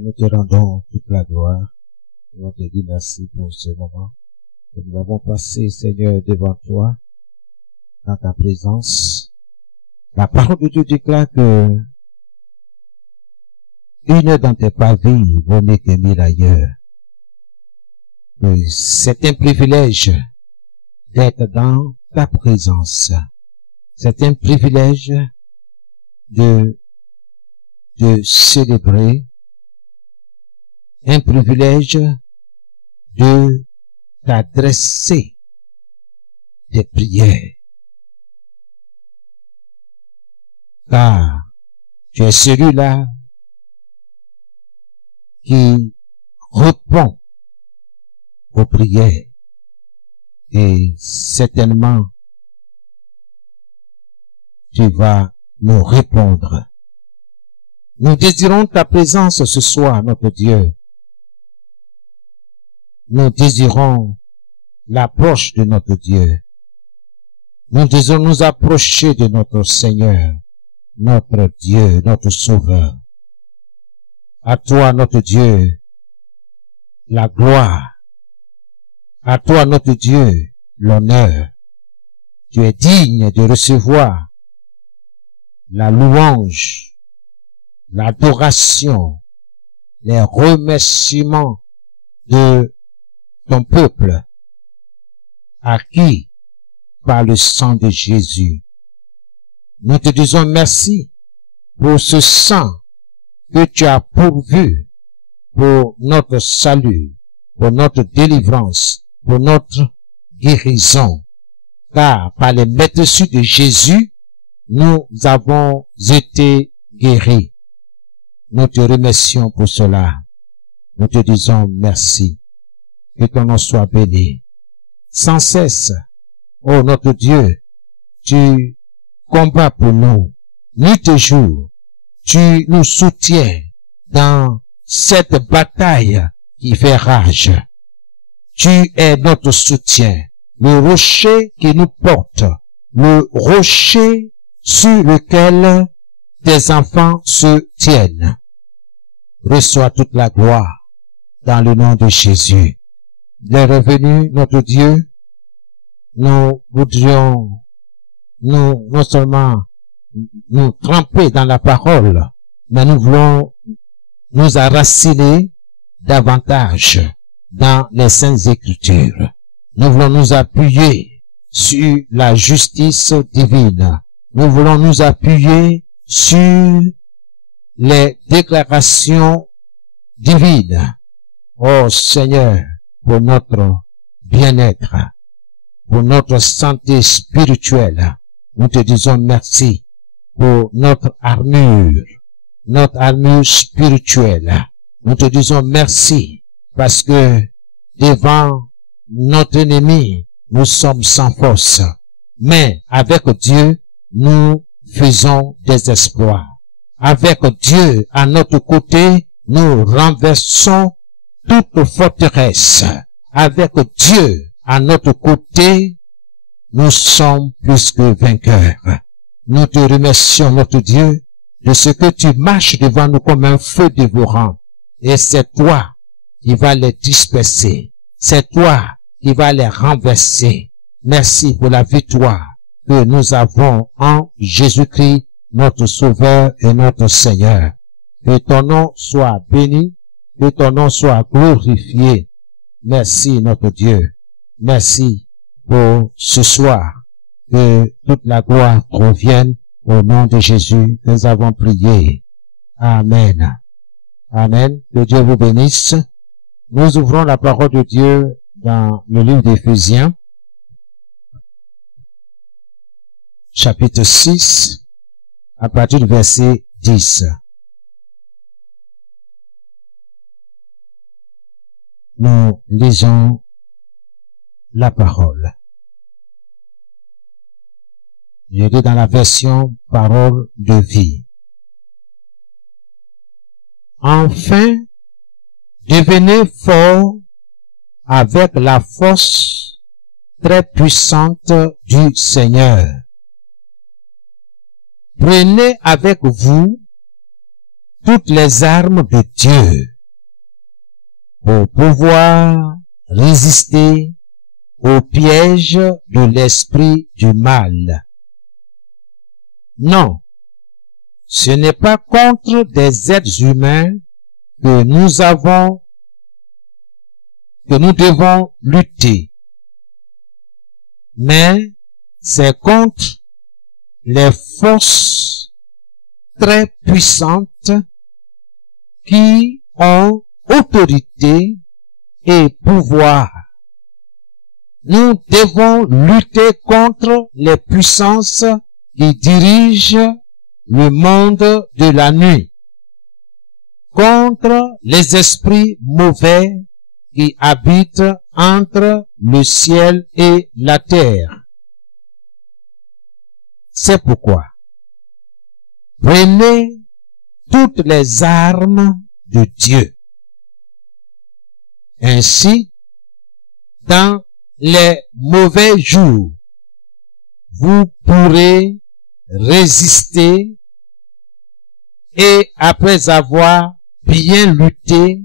Nous te rendons toute la gloire et on te dit merci pour ce moment que nous avons passé, Seigneur, devant toi, dans ta présence. La parole de Dieu déclare que une heure dans tes pavés vaut mieux que 1000 ailleurs. C'est un privilège d'être dans ta présence. C'est un privilège de célébrer, un privilège de t'adresser des prières. Car tu es celui-là qui répond aux prières. Et certainement, tu vas nous répondre. Nous désirons ta présence ce soir, notre Dieu. Nous désirons l'approche de notre Dieu. Nous désirons nous approcher de notre Seigneur, notre Dieu, notre Sauveur. À toi, notre Dieu, la gloire. À toi, notre Dieu, l'honneur. Tu es digne de recevoir la louange, l'adoration, les remerciements de ton peuple, acquis par le sang de Jésus. Nous te disons merci pour ce sang que tu as pourvu pour notre salut, pour notre délivrance, pour notre guérison. Car par les meurtrissures de Jésus, nous avons été guéris. Nous te remercions pour cela. Nous te disons merci. Que ton nom soit béni. Sans cesse, ô notre Dieu, tu combats pour nous. Nuit et jour, tu nous soutiens dans cette bataille qui fait rage. Tu es notre soutien, le rocher qui nous porte, le rocher sur lequel tes enfants se tiennent. Reçois toute la gloire dans le nom de Jésus. Les revenus, notre Dieu, nous voudrions non seulement nous tremper dans la parole, mais nous voulons nous enraciner davantage dans les Saintes Écritures. Nous voulons nous appuyer sur la justice divine. Nous voulons nous appuyer sur les déclarations divines. Oh Seigneur, pour notre bien-être, pour notre santé spirituelle, nous te disons merci pour notre armure spirituelle. Nous te disons merci parce que devant notre ennemi, nous sommes sans force. Mais avec Dieu, nous faisons des exploits. Avec Dieu à notre côté, nous renversons toute forteresse. Avec Dieu à notre côté, nous sommes plus que vainqueurs. Nous te remercions, notre Dieu, de ce que tu marches devant nous comme un feu dévorant. Et c'est toi qui vas les disperser. C'est toi qui vas les renverser. Merci pour la victoire que nous avons en Jésus-Christ, notre Sauveur et notre Seigneur. Que ton nom soit béni, que ton nom soit glorifié. Merci, notre Dieu. Merci pour ce soir. Que toute la gloire provienne au nom de Jésus. Nous avons prié. Amen. Amen. Que Dieu vous bénisse. Nous ouvrons la parole de Dieu dans le livre d'Éphésiens, chapitre 6, à partir du verset 10. Nous lisons la parole. Je lis dans la version parole de vie. Enfin, devenez forts avec la force très puissante du Seigneur. Prenez avec vous toutes les armes de Dieu pour pouvoir résister au piège de l'esprit du mal. Non, ce n'est pas contre des êtres humains que nous devons lutter, mais c'est contre les forces très puissantes qui ont autorité et pouvoir. Nous devons lutter contre les puissances qui dirigent le monde de la nuit, contre les esprits mauvais qui habitent entre le ciel et la terre. C'est pourquoi prenez toutes les armes de Dieu. Ainsi, dans les mauvais jours, vous pourrez résister et après avoir bien lutté,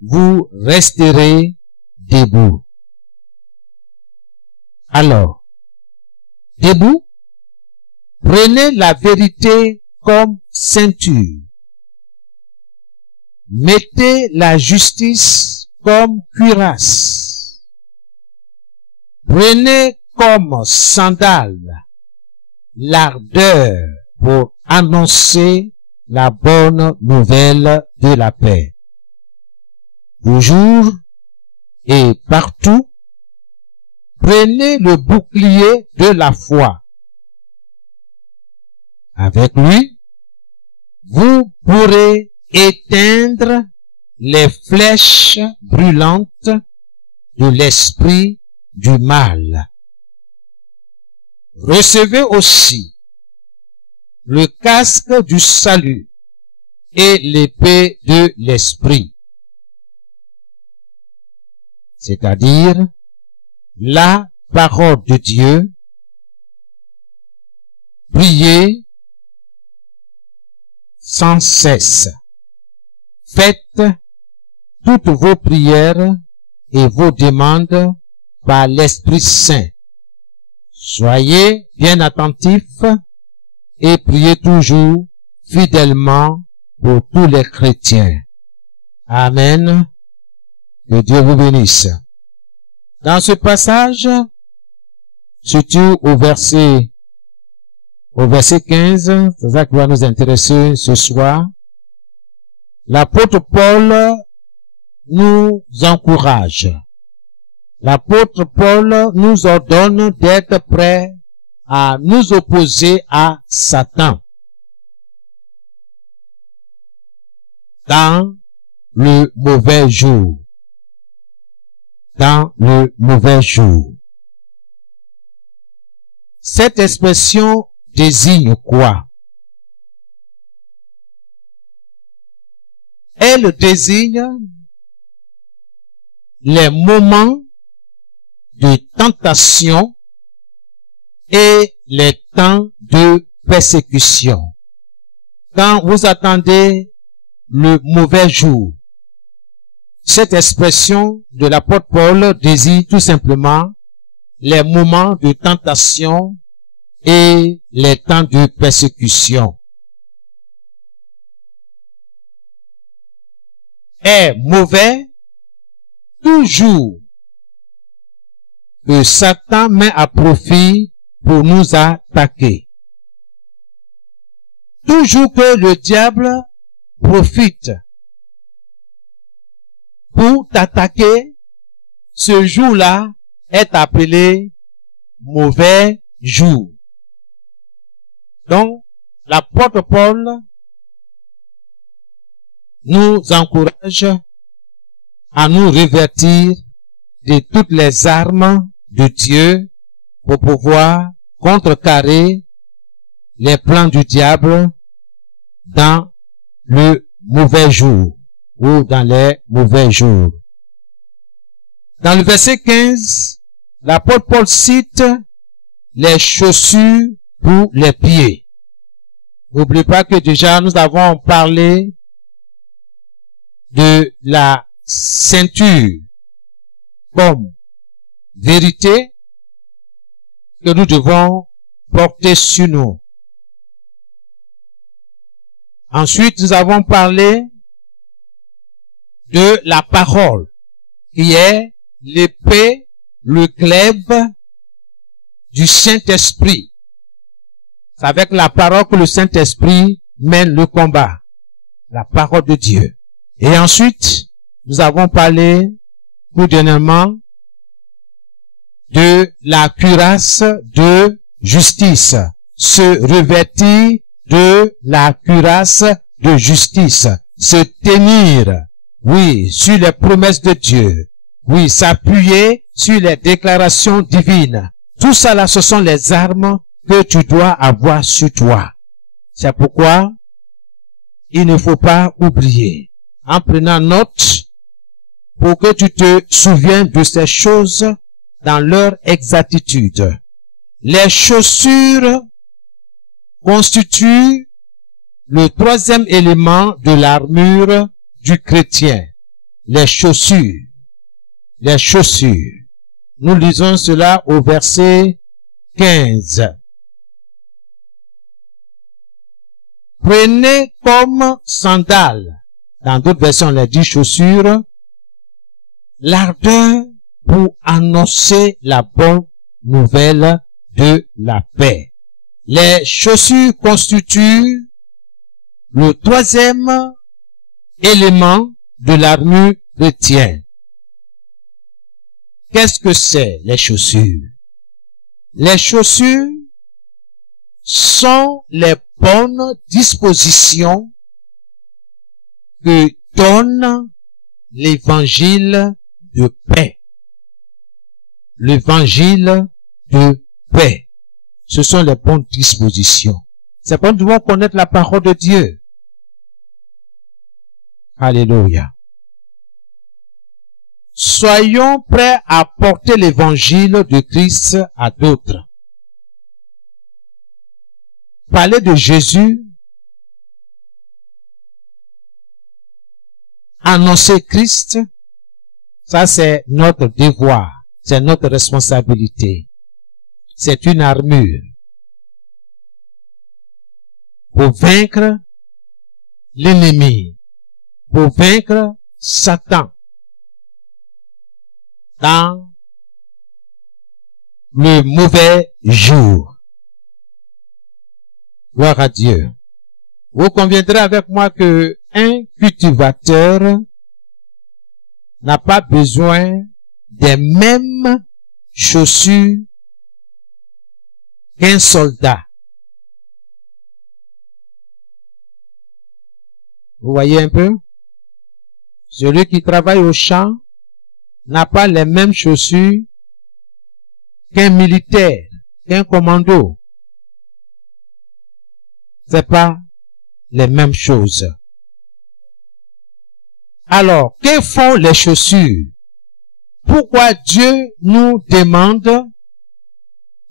vous resterez debout. Alors, debout, prenez la vérité comme ceinture. Mettez la justice comme cuirasse. Prenez comme sandales l'ardeur pour annoncer la bonne nouvelle de la paix. Toujours et partout, prenez le bouclier de la foi. Avec lui, vous pourrez éteindre les flèches brûlantes de l'esprit du mal. Recevez aussi le casque du salut et l'épée de l'esprit, c'est-à-dire la parole de Dieu. Priez sans cesse. Faites toutes vos prières et vos demandes par l'Esprit Saint. Soyez bien attentifs et priez toujours fidèlement pour tous les chrétiens. Amen. Que Dieu vous bénisse. Dans ce passage, surtout au verset 15, c'est ça qui va nous intéresser ce soir, l'apôtre Paul nous encourage. L'apôtre Paul nous ordonne d'être prêts à nous opposer à Satan dans le mauvais jour. Dans le mauvais jour. Cette expression désigne quoi? Elle désigne les moments de tentation et les temps de persécution. Quand vous attendez le mauvais jour, cette expression de l'apôtre Paul désigne tout simplement les moments de tentation et les temps de persécution. Est mauvais toujours que Satan met à profit pour nous attaquer. Toujours que le diable profite pour t'attaquer, ce jour-là est appelé mauvais jour. Donc, l'apôtre Paul nous encourage à nous revêtir de toutes les armes de Dieu pour pouvoir contrecarrer les plans du diable dans le mauvais jour ou dans les mauvais jours. Dans le verset 15, l'apôtre Paul cite les chaussures pour les pieds. N'oubliez pas que déjà nous avons parlé de la ceinture comme vérité que nous devons porter sur nous. Ensuite, nous avons parlé de la parole, qui est l'épée, le glaive du Saint-Esprit. C'est avec la parole que le Saint-Esprit mène le combat. La parole de Dieu. Et ensuite, nous avons parlé, tout dernièrement, de la cuirasse de justice. Se revêtir de la cuirasse de justice. Se tenir, oui, sur les promesses de Dieu. Oui, s'appuyer sur les déclarations divines. Tout ça là, ce sont les armes que tu dois avoir sur toi. C'est pourquoi il ne faut pas oublier. En prenant note, pour que tu te souviennes de ces choses dans leur exactitude. Les chaussures constituent le troisième élément de l'armure du chrétien. Les chaussures. Les chaussures. Nous lisons cela au verset 15. Prenez comme sandales, dans d'autres versions on les dit chaussures, l'ardeur pour annoncer la bonne nouvelle de la paix. Les chaussures constituent le troisième élément de l'armure chrétienne. Qu'est-ce que c'est les chaussures? Les chaussures sont les bonnes dispositions que donne l'évangile de paix. L'évangile de paix. Ce sont les bonnes dispositions. C'est pour nous devons connaître la parole de Dieu. Alléluia. Soyons prêts à porter l'évangile de Christ à d'autres. Parler de Jésus, annoncer Christ, ça c'est notre devoir, c'est notre responsabilité. C'est une armure pour vaincre l'ennemi, pour vaincre Satan dans le mauvais jour. Gloire à Dieu. Vous conviendrez avec moi que un cultivateur n'a pas besoin des mêmes chaussures qu'un soldat. Vous voyez un peu? Celui qui travaille au champ n'a pas les mêmes chaussures qu'un militaire, qu'un commando. C'est pas les mêmes choses. Alors, que font les chaussures? Pourquoi Dieu nous demande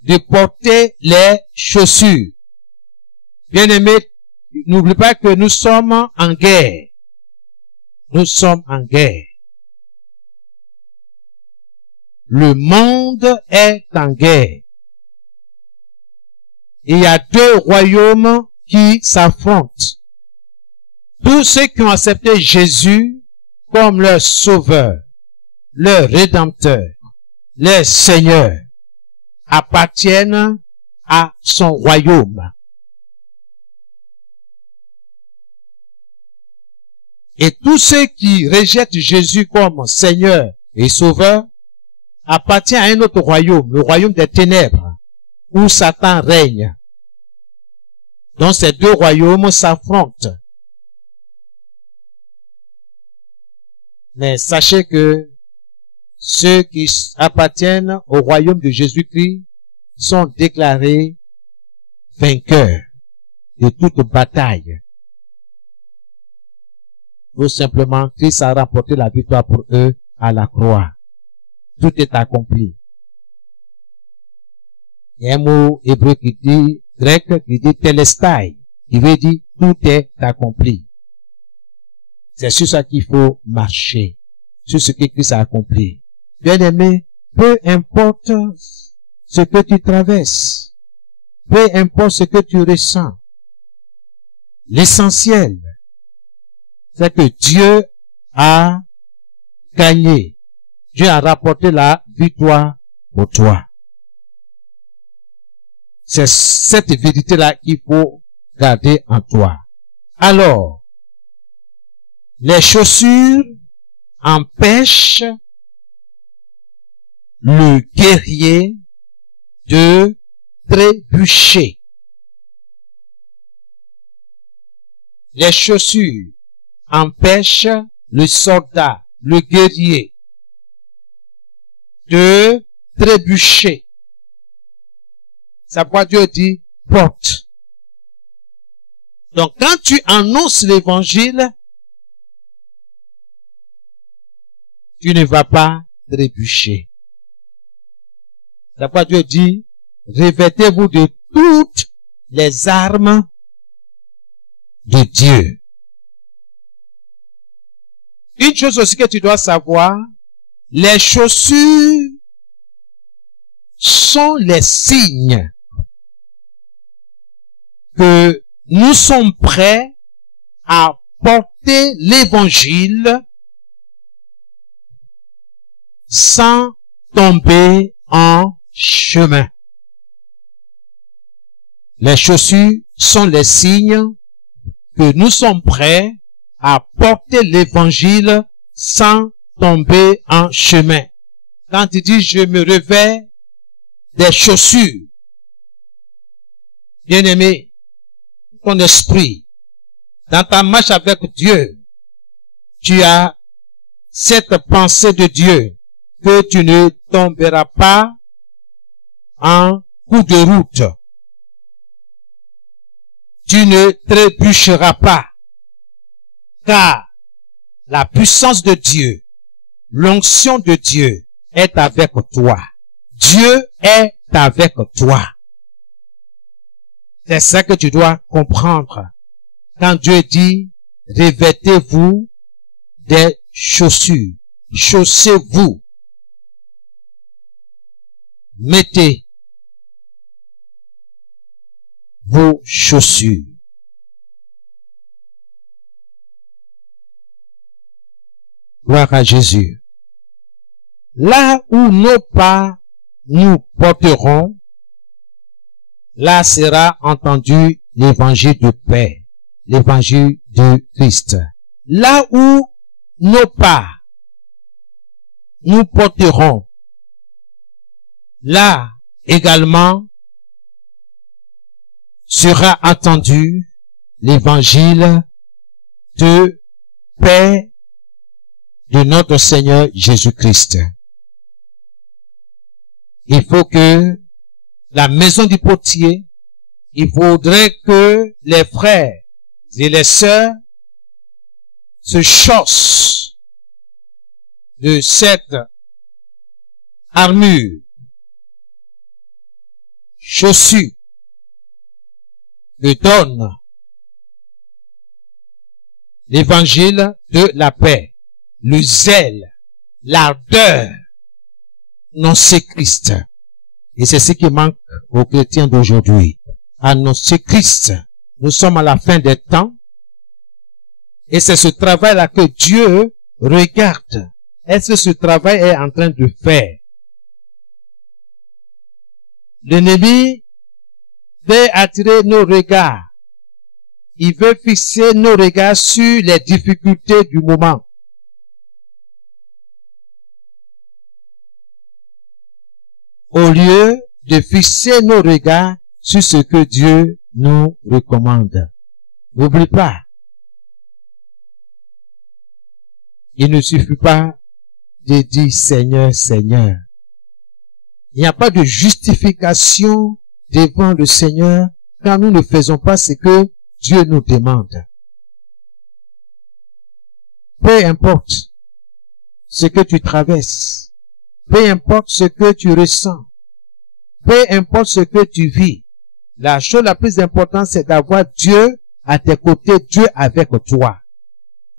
de porter les chaussures? Bien-aimés, n'oubliez pas que nous sommes en guerre. Nous sommes en guerre. Le monde est en guerre. Il y a deux royaumes qui s'affrontent. Tous ceux qui ont accepté Jésus comme leur sauveur, leur rédempteur, leur Seigneur, appartiennent à son royaume. Et tous ceux qui rejettent Jésus comme Seigneur et Sauveur appartiennent à un autre royaume, le royaume des ténèbres, où Satan règne. Donc ces deux royaumes s'affrontent. Mais sachez que ceux qui appartiennent au royaume de Jésus-Christ sont déclarés vainqueurs de toute bataille. Tout simplement, Christ a remporté la victoire pour eux à la croix. Tout est accompli. Il y a un mot hébreu grec qui dit telestai, qui veut dire tout est accompli. C'est sur ça qu'il faut marcher, sur ce que Christ a accompli. Bien-aimé, peu importe ce que tu traverses, peu importe ce que tu ressens, l'essentiel, c'est que Dieu a gagné. Dieu a rapporté la victoire pour toi. C'est cette vérité-là qu'il faut garder en toi. Alors, les chaussures empêchent le guerrier de trébucher. Les chaussures empêchent le soldat, le guerrier, de trébucher. C'est pourquoi Dieu dit porte. Donc quand tu annonces l'évangile, tu ne vas pas trébucher. C'est pourquoi Dieu dit revêtez-vous de toutes les armes de Dieu. Une chose aussi que tu dois savoir, les chaussures sont les signes que nous sommes prêts à porter l'évangile sans tomber en chemin. Les chaussures sont les signes que nous sommes prêts à porter l'évangile sans tomber en chemin. Quand il dit je me revêts des chaussures, bien-aimé, ton esprit, dans ta marche avec Dieu, tu as cette pensée de Dieu que tu ne tomberas pas en coup de route. Tu ne trébucheras pas, car la puissance de Dieu, l'onction de Dieu est avec toi. Dieu est avec toi. C'est ça que tu dois comprendre. Quand Dieu dit, revêtez-vous des chaussures, chaussez-vous, mettez vos chaussures. Gloire à Jésus. Là où nos pas nous porteront, là sera entendu l'évangile de paix, l'évangile de Christ. Là où nos pas nous porteront, là également sera entendu l'évangile de paix de notre Seigneur Jésus-Christ. Il faut que la maison du potier, il faudrait que les frères et les sœurs se chaussent de cette armure, chaussure que donne l'évangile de la paix, le zèle, l'ardeur, annoncer Christ. Et c'est ce qui manque aux chrétiens d'aujourd'hui. Annoncer Christ. Nous sommes à la fin des temps. Et c'est ce travail-là que Dieu regarde. Est-ce que ce travail est en train de faire? L'ennemi veut attirer nos regards. Il veut fixer nos regards sur les difficultés du moment. Au lieu de fixer nos regards sur ce que Dieu nous recommande. N'oublie pas, il ne suffit pas de dire Seigneur, Seigneur. Il n'y a pas de justification devant le Seigneur quand nous ne faisons pas ce que Dieu nous demande. Peu importe ce que tu traverses, peu importe ce que tu ressens, peu importe ce que tu vis, la chose la plus importante, c'est d'avoir Dieu à tes côtés, Dieu avec toi.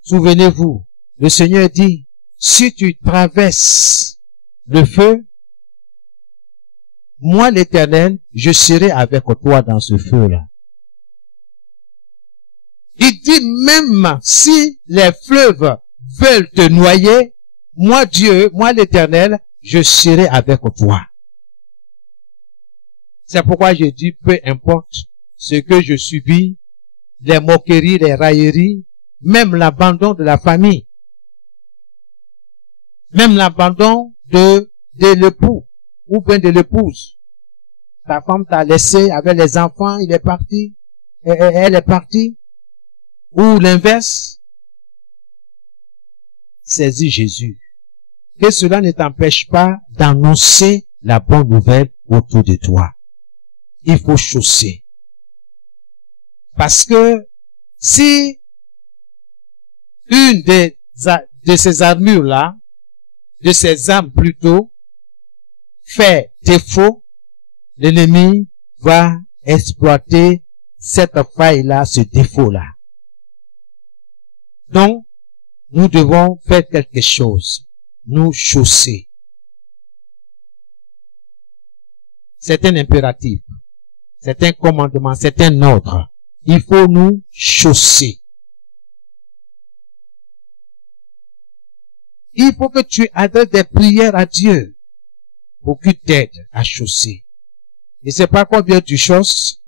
Souvenez-vous, le Seigneur dit, si tu traverses le feu, moi l'Éternel, je serai avec toi dans ce feu-là. Il dit même si les fleuves veulent te noyer, moi Dieu, moi l'Éternel, je serai avec toi. C'est pourquoi je dis, peu importe ce que je subis, les moqueries, les railleries, même l'abandon de la famille, même l'abandon de l'époux ou bien de l'épouse. Ta femme t'a laissé avec les enfants, il est parti, elle est partie, ou l'inverse. Saisis Jésus. Que cela ne t'empêche pas d'annoncer la bonne nouvelle autour de toi. Il faut chausser. Parce que si une de ces armures-là, de ces armes plutôt, fait défaut, l'ennemi va exploiter cette faille-là, ce défaut-là. Donc, nous devons faire quelque chose, nous chausser. C'est un impératif, c'est un commandement, c'est un ordre. Il faut nous chausser. Il faut que tu adresses des prières à Dieu pour qu'il t'aide à chausser. Je ne sais pas combien tu chausses,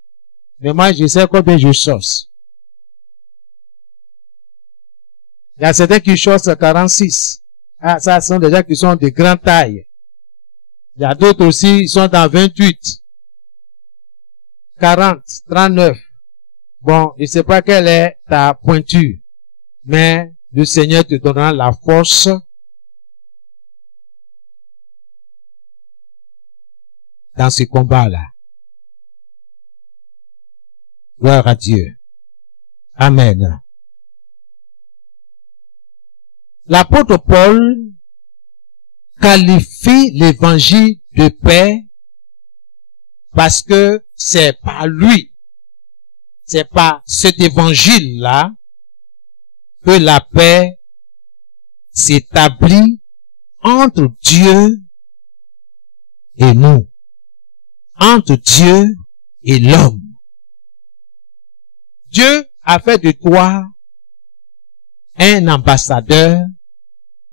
mais moi je sais combien je chausse. Il y a certains qui chaussent 46. Ah, ça sont des gens qui sont de grande taille. Il y a d'autres aussi, ils sont dans 28, 40, 39. Bon, je ne sais pas quelle est ta pointure, mais le Seigneur te donnera la force dans ce combat-là. Gloire à Dieu. Amen. L'apôtre Paul qualifie l'évangile de paix parce que c'est par lui, c'est par cet évangile-là que la paix s'établit entre Dieu et nous, entre Dieu et l'homme. Dieu a fait de toi un ambassadeur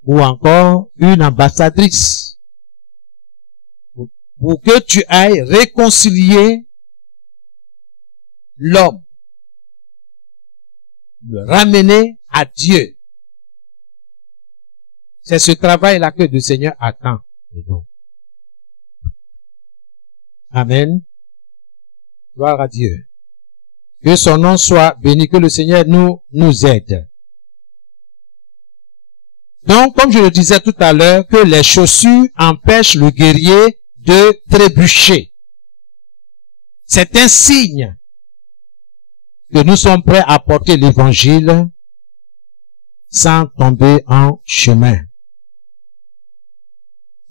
ou encore une ambassadrice pour que tu ailles réconcilier l'homme, le ramener à Dieu. C'est ce travail-là que le Seigneur attend. Amen. Gloire à Dieu. Que son nom soit béni, que le Seigneur nous aide. Donc, comme je le disais tout à l'heure, que les chaussures empêchent le guerrier de trébucher. C'est un signe que nous sommes prêts à porter l'évangile sans tomber en chemin.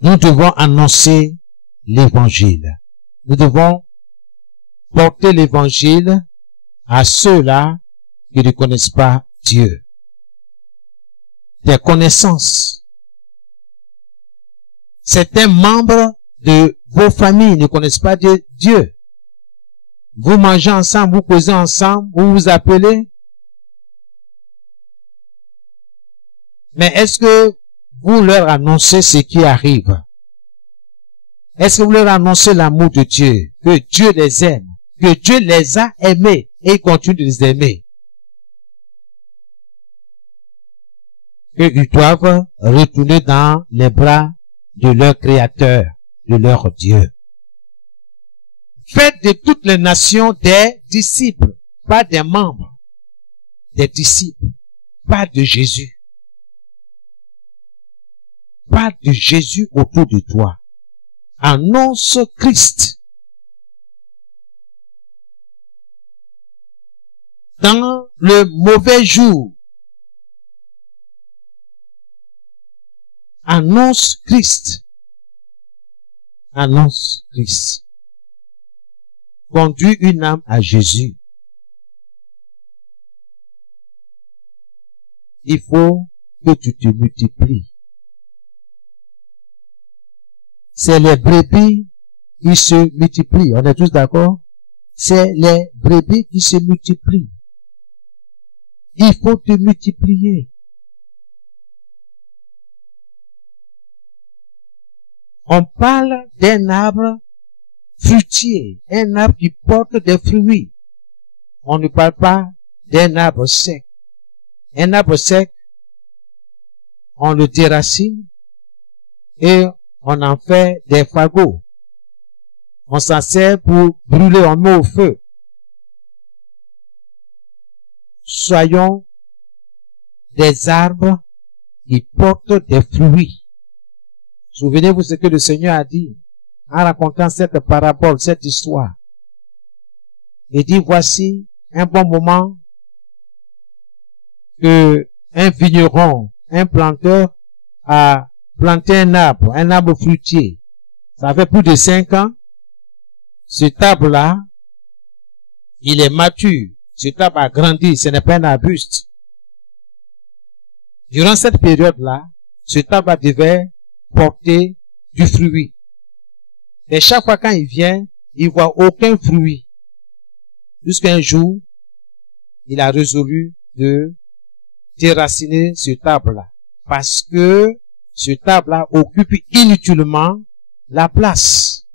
Nous devons annoncer l'évangile. Nous devons porter l'évangile à ceux-là qui ne connaissent pas Dieu. Des connaissances. Certains membres de vos familles ne connaissent pas Dieu. Vous mangez ensemble, vous causez ensemble, vous vous appelez. Mais est-ce que vous leur annoncez ce qui arrive? Est-ce que vous leur annoncez l'amour de Dieu? Que Dieu les aime, que Dieu les a aimés et il continue de les aimer. Qu'ils doivent retourner dans les bras de leur Créateur, de leur Dieu. Faites de toutes les nations des disciples, pas des membres, des disciples, pas de Jésus. parle de Jésus autour de toi. Annonce Christ. Dans le mauvais jour, annonce Christ. Annonce Christ. Conduis une âme à Jésus. Il faut que tu te multiplies. C'est les brebis qui se multiplient. On est tous d'accord? C'est les brebis qui se multiplient. Il faut te multiplier. On parle d'un arbre fruitier, un arbre qui porte des fruits. On ne parle pas d'un arbre sec. Un arbre sec, on le déracine et on en fait des fagots. On s'en sert pour brûler, on met au feu. Soyons des arbres qui portent des fruits. Souvenez-vous ce que le Seigneur a dit en racontant cette parabole, cette histoire. Il dit, voici un bon moment que un vigneron, un planteur a planté un arbre fruitier. Ça fait plus de 5 ans. Cet arbre-là, il est mature. Cet arbre a grandi, ce n'est pas un arbuste. Durant cette période-là, cet arbre devait porter du fruit. Et chaque fois quand il vient, il voit aucun fruit. Jusqu'à un jour, il a résolu de déraciner cet arbre-là. Parce que cet arbre-là occupe inutilement la place.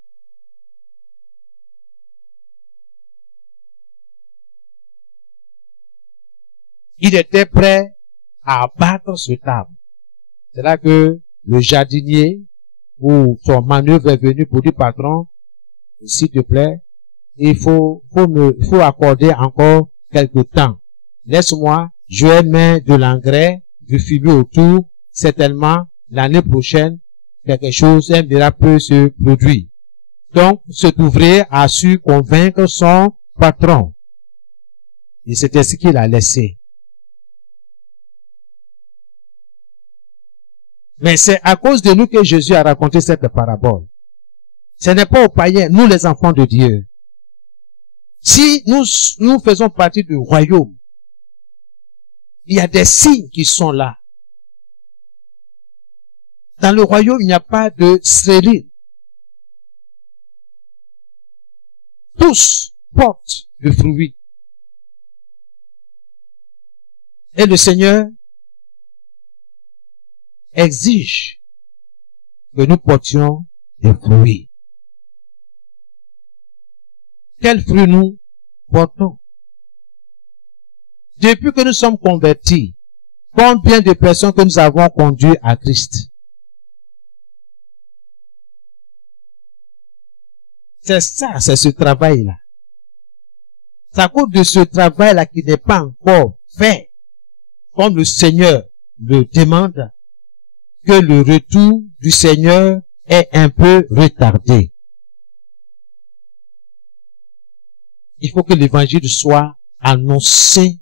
Il était prêt à abattre cet arbre. C'est là que le jardinier ou son manœuvre est venu pour dire, patron, s'il te plaît, il faut accorder encore quelque temps. Laisse-moi, je vais mettre de l'engrais, du fumier autour, certainement, l'année prochaine, quelque chose, un miracle peut se produire. Donc, cet ouvrier a su convaincre son patron. Et c'était ce qu'il a laissé. Mais c'est à cause de nous que Jésus a raconté cette parabole. Ce n'est pas aux païens, nous les enfants de Dieu. Si nous faisons partie du royaume, il y a des signes qui sont là. Dans le royaume, il n'y a pas de stérile. Tous portent le fruit. Et le Seigneur exige que nous portions des fruits. Quels fruits nous portons? Depuis que nous sommes convertis, combien de personnes que nous avons conduit à Christ? C'est ça, c'est ce travail-là. C'est à cause de ce travail-là qui n'est pas encore fait, comme le Seigneur le demande, que le retour du Seigneur est un peu retardé. Il faut que l'évangile soit annoncé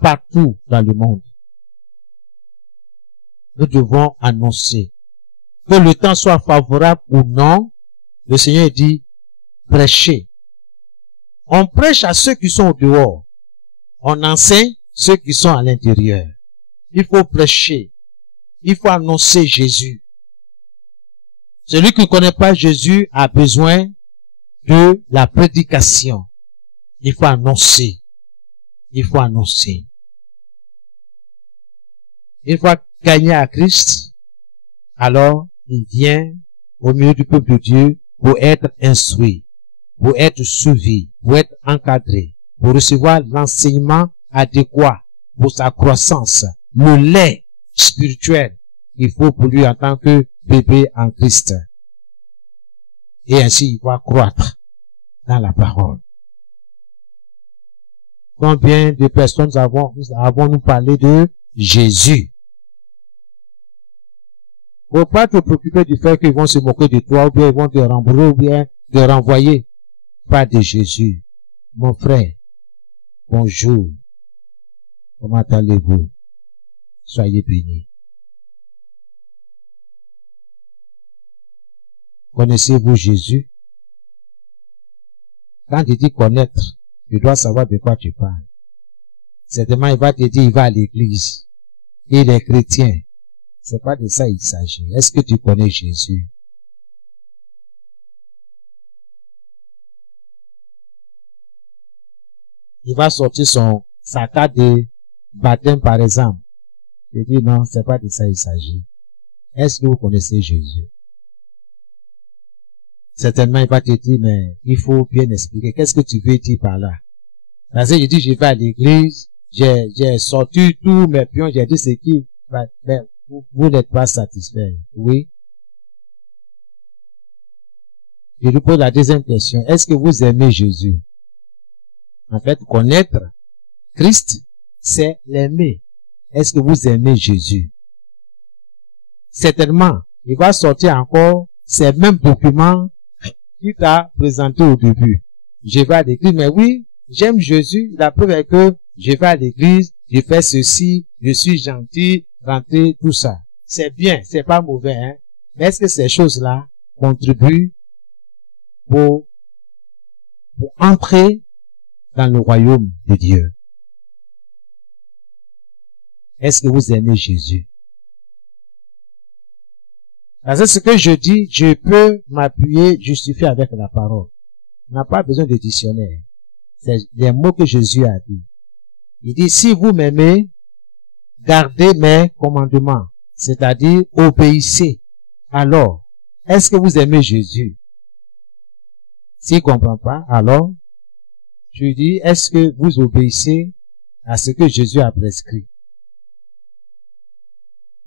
partout dans le monde. Nous devons annoncer. Que le temps soit favorable ou non, le Seigneur dit, prêchez. On prêche à ceux qui sont au dehors. On enseigne ceux qui sont à l'intérieur. Il faut prêcher. Il faut annoncer Jésus. Celui qui ne connaît pas Jésus a besoin de la prédication. Il faut annoncer. Il faut annoncer. Une fois gagné à Christ, alors il vient au milieu du peuple de Dieu pour être instruit, pour être suivi, pour être encadré, pour recevoir l'enseignement adéquat pour sa croissance, le lait spirituel qu'il faut pour lui en tant que bébé en Christ. Et ainsi il va croître dans la parole. Combien de personnes avons-nous parlé de Jésus? Faut pas te préoccuper du fait qu'ils vont se moquer de toi, ou bien ils vont te rembourser, ou bien te renvoyer. Pas de Jésus. Mon frère, bonjour. Comment allez-vous? Soyez bénis. Connaissez-vous Jésus? Quand tu dis connaître, tu dois savoir de quoi tu parles. Certainement, il va te dire, il va à l'église. Il est chrétien. C'est pas de ça il s'agit. Est-ce que tu connais Jésus? Il va sortir sa carte de baptême, par exemple. Il dit non, c'est pas de ça il s'agit. Est-ce que vous connaissez Jésus? Certainement, il va te dire, mais il faut bien expliquer. Qu'est-ce que tu veux dire par là? Parce que je dis, je vais à l'église, j'ai sorti tous mes pions, j'ai dit ce qui, mais vous n'êtes pas satisfait. Oui. Je lui pose la deuxième question. Est-ce que vous aimez Jésus? En fait, connaître Christ, c'est l'aimer. Est-ce que vous aimez Jésus? Certainement, il va sortir encore ces mêmes documents qu'il t'a présenté au début. Je vais à l'église, mais oui, j'aime Jésus. La preuve est que je vais à l'église, je fais ceci, je suis gentil, rentrer, tout ça. C'est bien, c'est pas mauvais, hein. Mais est-ce que ces choses-là contribuent pour entrer dans le royaume de Dieu? Est-ce que vous aimez Jésus? Parce que ce que je dis, je peux m'appuyer, justifier avec la parole. On n'a pas besoin de dictionnaire. C'est les mots que Jésus a dit. Il dit, si vous m'aimez, gardez mes commandements, c'est-à-dire obéissez. Alors, est-ce que vous aimez Jésus? S'il ne comprend pas, alors, je dis, est-ce que vous obéissez à ce que Jésus a prescrit?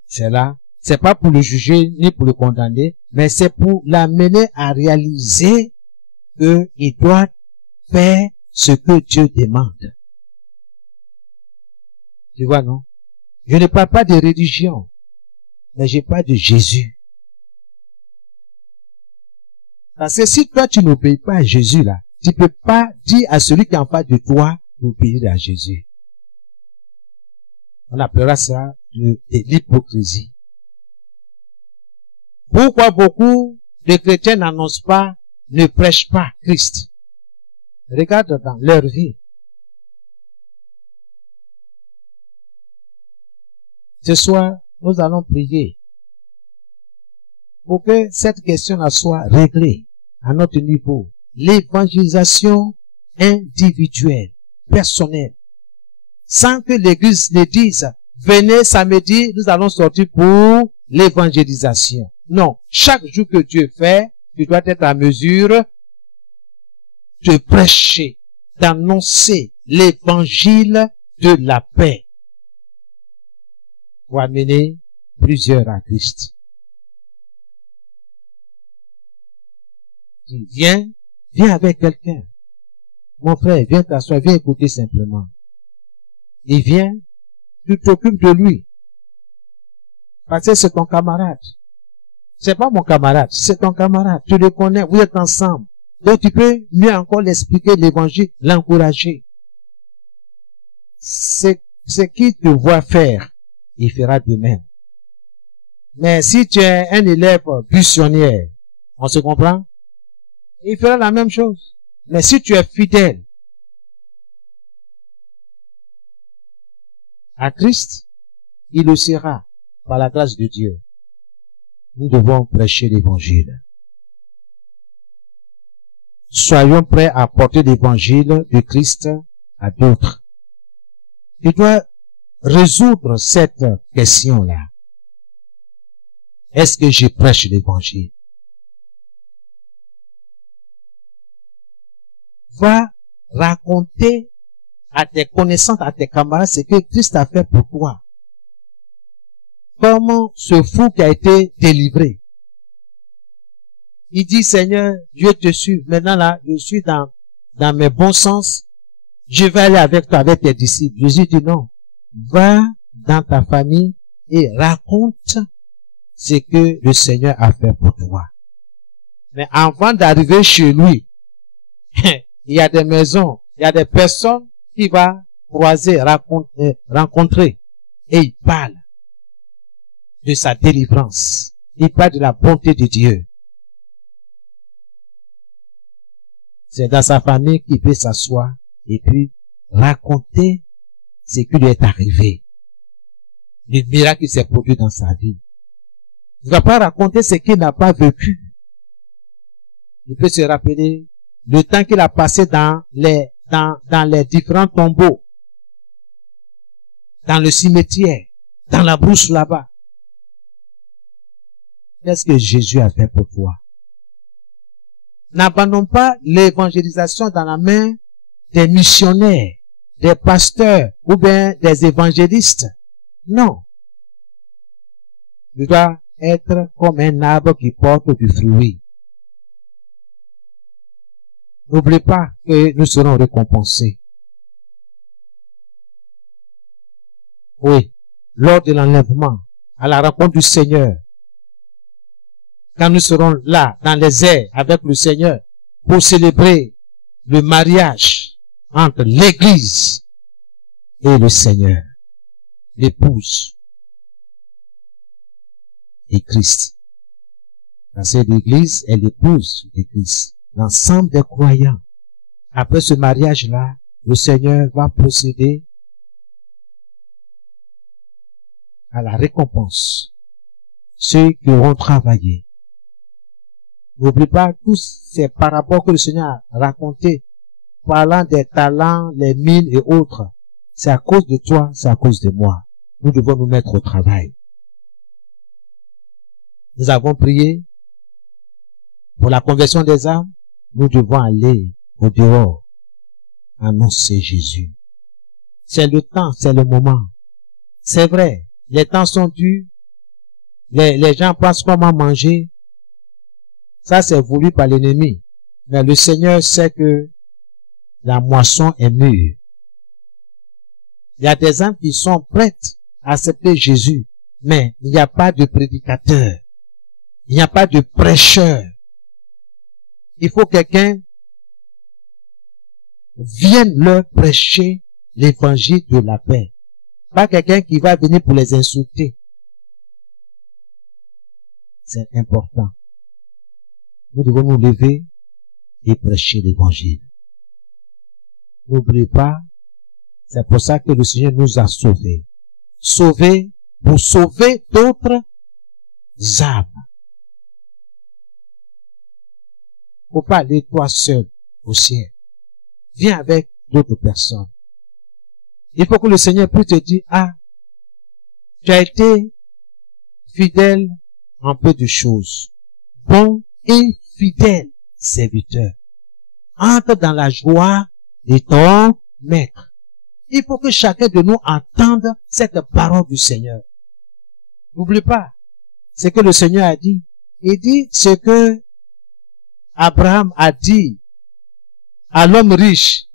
C'est là. C'est pas pour le juger ni pour le condamner, mais c'est pour l'amener à réaliser qu'il doit faire ce que Dieu demande. Tu vois, non? Je ne parle pas de religion, mais je parle de Jésus. Parce que si toi tu n'obéis pas à Jésus là, tu peux pas dire à celui qui est en face de toi d'obéir à Jésus. On appellera ça de l'hypocrisie. Pourquoi beaucoup de chrétiens n'annoncent pas, ne prêchent pas Christ? Regarde dans leur vie. Ce soir, nous allons prier pour que cette question-là soit réglée à notre niveau. L'évangélisation individuelle, personnelle. Sans que l'église ne dise, venez samedi, nous allons sortir pour l'évangélisation. Non, chaque jour que Dieu fait, tu dois être à mesure de prêcher, d'annoncer l'évangile de la paix pour amener plusieurs à Christ. Viens avec quelqu'un. Mon frère, viens t'asseoir, viens écouter simplement. Il vient, tu t'occupes de lui. Parce que c'est ton camarade. C'est pas mon camarade, c'est ton camarade. Tu le connais, vous êtes ensemble. Donc tu peux mieux encore l'expliquer l'évangile, l'encourager. C'est ce qu'il te voit faire, il fera de même. Mais si tu es un élève buissonnière, on se comprend? Il fera la même chose. Mais si tu es fidèle à Christ, il le sera par la grâce de Dieu. Nous devons prêcher l'évangile. Soyons prêts à porter l'évangile de Christ à d'autres. Tu dois résoudre cette question-là. Est-ce que je prêche l'évangile? Va raconter à tes connaissances, à tes camarades, ce que Christ a fait pour toi. Comment ce fou qui a été délivré. Il dit, Seigneur, Dieu te suit. Maintenant là, je suis dans mes bons sens. Je vais aller avec toi, avec tes disciples. Jésus dit non. Va dans ta famille et raconte ce que le Seigneur a fait pour toi. Mais avant d'arriver chez lui, il y a des maisons, il y a des personnes qui va croiser, rencontrer, et il parle de sa délivrance. Il parle de la bonté de Dieu. C'est dans sa famille qu'il peut s'asseoir et puis raconter ce qui lui est arrivé. Le miracle qui s'est produit dans sa vie. Il ne va pas raconter ce qu'il n'a pas vécu. Il peut se rappeler le temps qu'il a passé dans les différents tombeaux, dans le cimetière, dans la brousse là-bas. Qu'est-ce que Jésus a fait pour toi? N'abandonne pas l'évangélisation dans la main des missionnaires, des pasteurs ou bien des évangélistes. Non. Tu dois être comme un arbre qui porte du fruit. N'oublie pas que nous serons récompensés. Oui, lors de l'enlèvement, à la rencontre du Seigneur, quand nous serons là, dans les airs, avec le Seigneur, pour célébrer le mariage entre l'Église et le Seigneur, l'épouse et Christ. Parce que l'Église est l'épouse de Christ, l'ensemble des croyants. Après ce mariage-là, le Seigneur va procéder à la récompense. Ceux qui auront travaillé. N'oublie pas tous ces paraboles que le Seigneur a racontés, parlant des talents, les mines et autres. C'est à cause de toi, c'est à cause de moi. Nous devons nous mettre au travail. Nous avons prié pour la conversion des âmes. Nous devons aller au dehors, annoncer Jésus. C'est le temps, c'est le moment. C'est vrai, les temps sont durs. Les gens pensent comment manger. Ça, c'est voulu par l'ennemi. Mais le Seigneur sait que la moisson est mûre. Il y a des âmes qui sont prêtes à accepter Jésus. Mais il n'y a pas de prédicateur. Il n'y a pas de prêcheur. Il faut que quelqu'un vienne leur prêcher l'évangile de la paix. Pas quelqu'un qui va venir pour les insulter. C'est important. Nous devons nous lever et prêcher l'évangile. N'oubliez pas, c'est pour ça que le Seigneur nous a sauvés. Sauvés pour sauver d'autres âmes. Faut pas aller toi seul au ciel. Viens avec d'autres personnes. Il faut que le Seigneur puisse te dire, ah, tu as été fidèle en peu de choses. Bon et fidèle serviteur. Entre dans la joie de ton maître. Il faut que chacun de nous entende cette parole du Seigneur. N'oublie pas ce que le Seigneur a dit. Il dit ce que Abraham a dit à l'homme riche.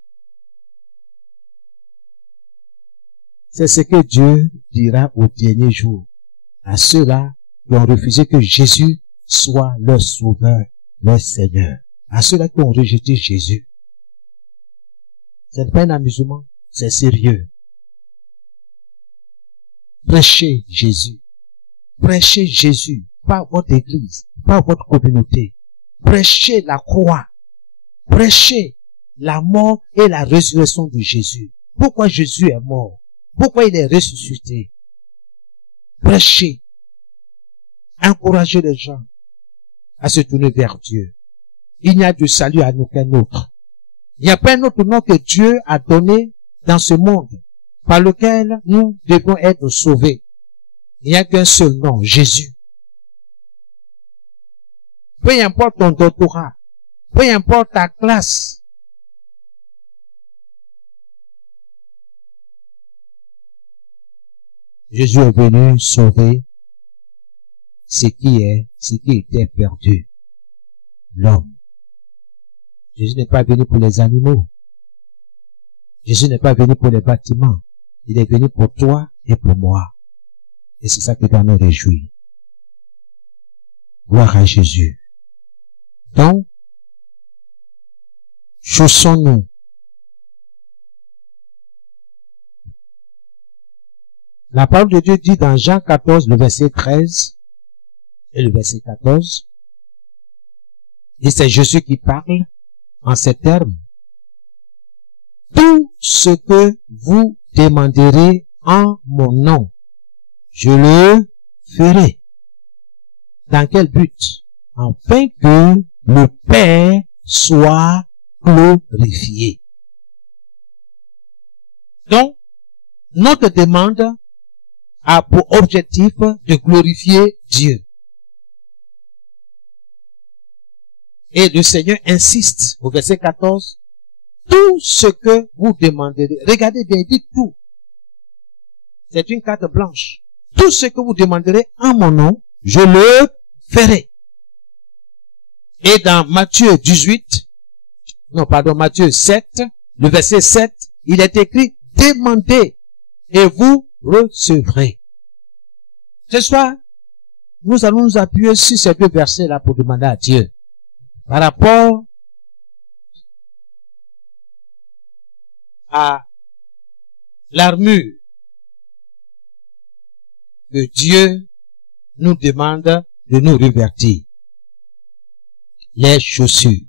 C'est ce que Dieu dira au dernier jour à ceux-là qui ont refusé que Jésus soit leur sauveur, leur Seigneur. À ceux-là qui ont rejeté Jésus. Ce n'est pas un amusement, c'est sérieux. Prêchez Jésus. Prêchez Jésus. Pas votre église, pas votre communauté. Prêchez la croix. Prêchez la mort et la résurrection de Jésus. Pourquoi Jésus est mort? Pourquoi il est ressuscité? Prêchez. Encouragez les gens à se tourner vers Dieu. Il n'y a de salut à aucun autre. Il n'y a pas un autre nom que Dieu a donné dans ce monde par lequel nous devons être sauvés. Il n'y a qu'un seul nom, Jésus. Peu importe ton doctorat, peu importe ta classe, Jésus est venu sauver ce qui était perdu. L'homme. Jésus n'est pas venu pour les animaux. Jésus n'est pas venu pour les bâtiments. Il est venu pour toi et pour moi. Et c'est ça qui doit nous réjouir. Gloire à Jésus. Donc, chaussons-nous. La parole de Dieu dit dans Jean 14, le verset 13 et le verset 14, et c'est Jésus qui parle en ces termes. Tout ce que vous demanderez en mon nom, je le ferai. Dans quel but? Afin que le Père soit glorifié. Donc, notre demande a pour objectif de glorifier Dieu. Et le Seigneur insiste au verset 14, tout ce que vous demanderez, regardez bien, il dit tout. C'est une carte blanche. Tout ce que vous demanderez en mon nom, je le ferai. Et dans Matthieu 7, le verset 7, il est écrit, demandez et vous recevrez. Ce soir, nous allons nous appuyer sur ces deux versets-là pour demander à Dieu. Par rapport à l'armure que Dieu nous demande de nous revêtir. Les chaussures.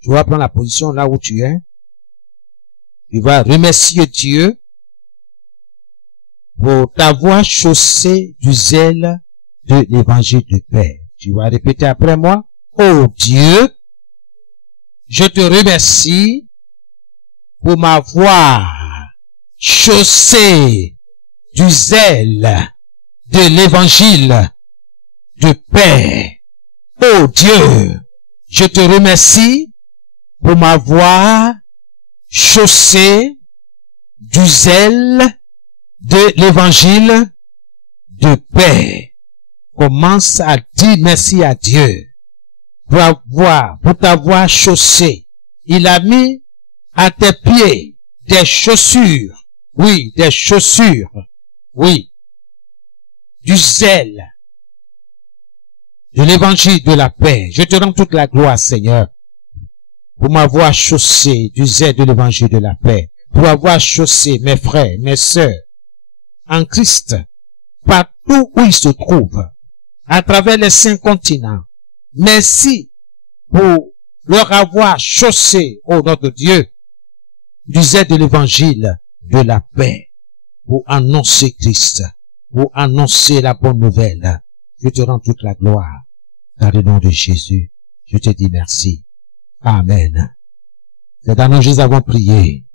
Tu vas prendre la position là où tu es. Tu vas remercier Dieu pour t'avoir chaussé du zèle de l'évangile de paix. Tu vas répéter après moi. Oh Dieu, je te remercie pour m'avoir chaussé du zèle de l'évangile de paix. Oh Dieu, je te remercie pour m'avoir chaussé du zèle de l'évangile de paix. Commence à dire merci à Dieu pour t'avoir chaussé. Il a mis à tes pieds des chaussures. Oui, des chaussures. Oui. Du zèle de l'évangile de la paix. Je te rends toute la gloire, Seigneur, pour m'avoir chaussé du zèle de l'évangile de la paix. Pour avoir chaussé mes frères, mes sœurs, en Christ, partout où ils se trouvent, à travers les 5 continents. Merci pour leur avoir chaussé, ô notre Dieu, du zèle de l'évangile de la paix, pour annoncer Christ, pour annoncer la bonne nouvelle. Je te rends toute la gloire. Dans le nom de Jésus, je te dis merci. Amen. C'est dans nos Jésus avons prié.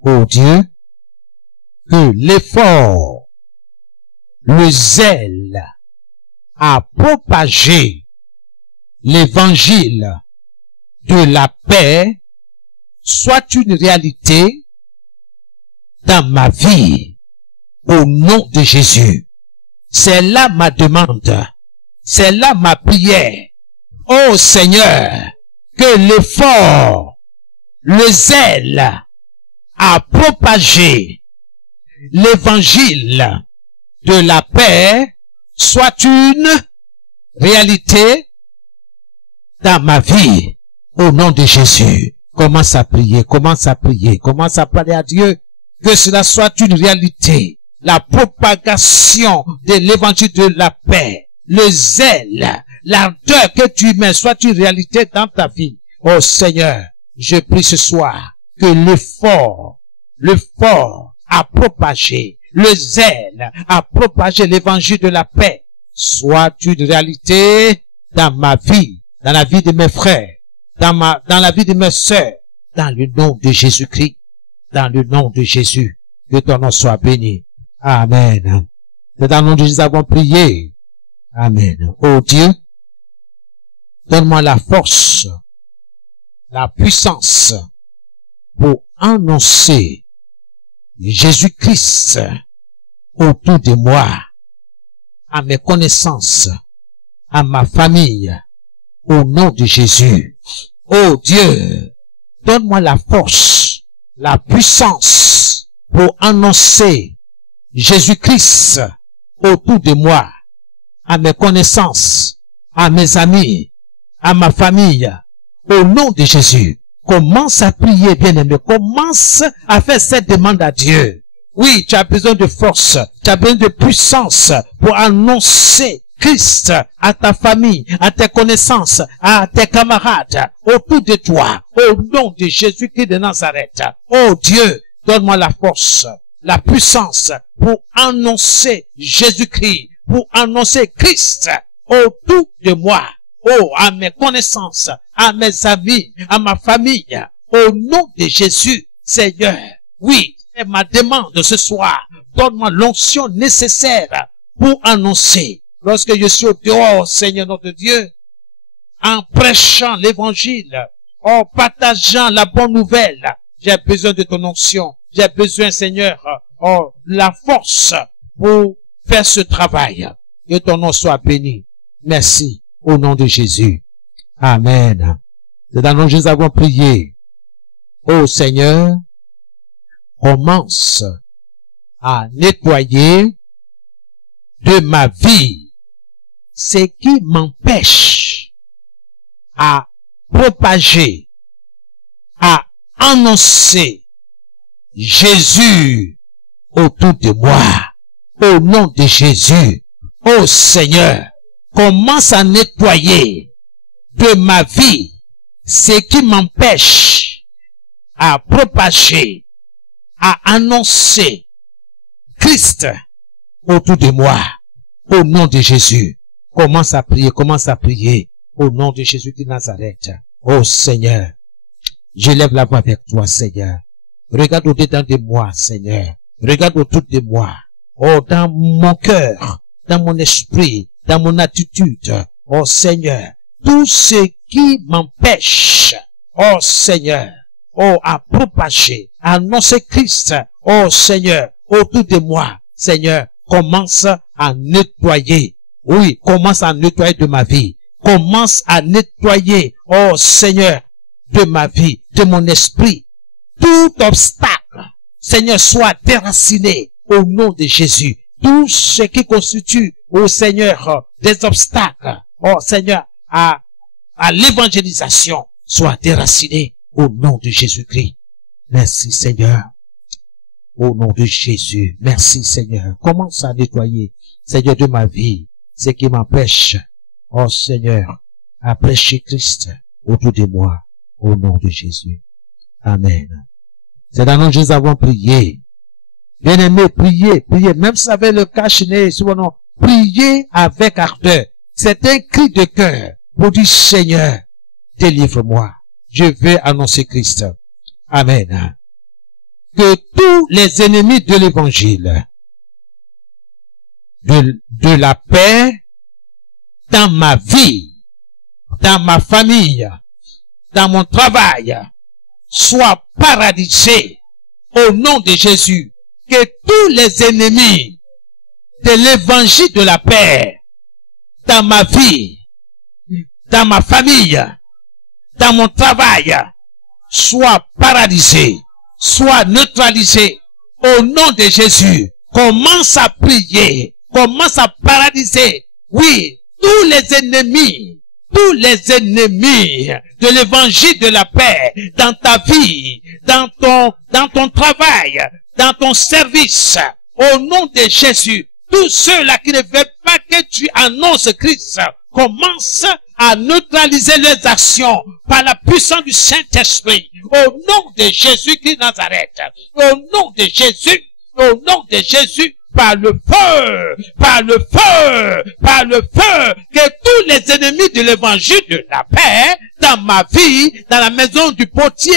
Ô Dieu, que l'effort, le zèle, à propager l'évangile de la paix soit une réalité dans ma vie au nom de Jésus. C'est là ma demande. C'est là ma prière. Oh Seigneur, que l'effort, le zèle à propager l'évangile de la paix soit une réalité dans ma vie au nom de Jésus. Commence à prier, commence à prier, commence à parler à Dieu, que cela soit une réalité. La propagation de l'évangile de la paix, le zèle, l'ardeur que tu mets soit une réalité dans ta vie. Oh Seigneur, je prie ce soir que l'effort à propager, le zèle à propager l'évangile de la paix soit une réalité dans ma vie, dans la vie de mes frères, dans la vie de mes sœurs, dans le nom de Jésus-Christ, dans le nom de Jésus, que ton nom soit béni. Amen. C'est dans le nom de Jésus avons prié. Amen. Oh Dieu, donne-moi la force, la puissance pour annoncer Jésus-Christ autour de moi, à mes connaissances, à ma famille, au nom de Jésus. Oh Dieu, donne-moi la force, la puissance pour annoncer Jésus-Christ autour de moi, à mes connaissances, à mes amis, à ma famille, au nom de Jésus. Commence à prier, bien-aimé. Commence à faire cette demande à Dieu. Oui, tu as besoin de force, tu as besoin de puissance pour annoncer Christ à ta famille, à tes connaissances, à tes camarades, autour de toi, au nom de Jésus-Christ de Nazareth. Oh Dieu, donne-moi la force, la puissance pour annoncer Jésus-Christ, pour annoncer Christ autour de moi, oh, à mes connaissances, à mes amis, à ma famille, au nom de Jésus, Seigneur. Oui, c'est ma demande de ce soir. Donne-moi l'onction nécessaire pour annoncer. Lorsque je suis au dehors, Seigneur notre Dieu, en prêchant l'évangile, en partageant la bonne nouvelle, j'ai besoin de ton onction. J'ai besoin, Seigneur, la force pour faire ce travail. Que ton nom soit béni. Merci. Au nom de Jésus. Amen. C'est dans le nom de Jésus que nous avons prié. Ô Seigneur, commence à nettoyer de ma vie ce qui m'empêche à propager, à annoncer Jésus autour de moi. Au nom de Jésus, ô Seigneur, commence à nettoyer de ma vie ce qui m'empêche à propager, à annoncer Christ autour de moi. Au nom de Jésus. Commence à prier au nom de Jésus de Nazareth. Oh Seigneur, je lève la voix avec toi, Seigneur. Regarde au-dedans de moi, Seigneur. Regarde autour de moi. Oh, dans mon cœur, dans mon esprit, dans mon attitude. Oh Seigneur, tout ce qui m'empêche, oh Seigneur, oh, à propager, à annoncer Christ, oh Seigneur, autour de moi, Seigneur, commence à nettoyer. Oui, commence à nettoyer de ma vie. Commence à nettoyer, oh Seigneur, de ma vie, de mon esprit. Tout obstacle, Seigneur, soit déraciné au nom de Jésus. Tout ce qui constitue, oh Seigneur, des obstacles, oh Seigneur, à l'évangélisation, soit déraciné au nom de Jésus-Christ. Merci Seigneur. Au nom de Jésus. Merci Seigneur. Commence à nettoyer, Seigneur, de ma vie, ce qui m'empêche, oh Seigneur, à prêcher Christ autour de moi, au nom de Jésus. Amen. C'est dans le nom de Jésus avons prié. Bien-aimé, priez, même si vous avez le cache-nez, priez avec ardeur. C'est un cri de cœur pour dire, Seigneur, délivre-moi. Je veux annoncer Christ. Amen. Que tous les ennemis de l'évangile, de la paix, dans ma vie, dans ma famille, dans mon travail, soient paralysés au nom de Jésus. Que tous les ennemis de l'évangile de la paix, dans ma vie, dans ma famille, dans mon travail, soient paralysés, soient neutralisés au nom de Jésus. Commence à prier, commence à paralyser, oui, tous les ennemis de l'évangile de la paix, dans ta vie, dans ton travail, dans ton service, au nom de Jésus. Tous ceux-là qui ne veulent pas que tu annonces Christ, commence à neutraliser leurs actions par la puissance du Saint-Esprit. Au nom de Jésus-Christ Nazareth. Au nom de Jésus. Au nom de Jésus. Par le feu, par le feu, par le feu, que tous les ennemis de l'évangile de la paix, dans ma vie, dans la maison du potier,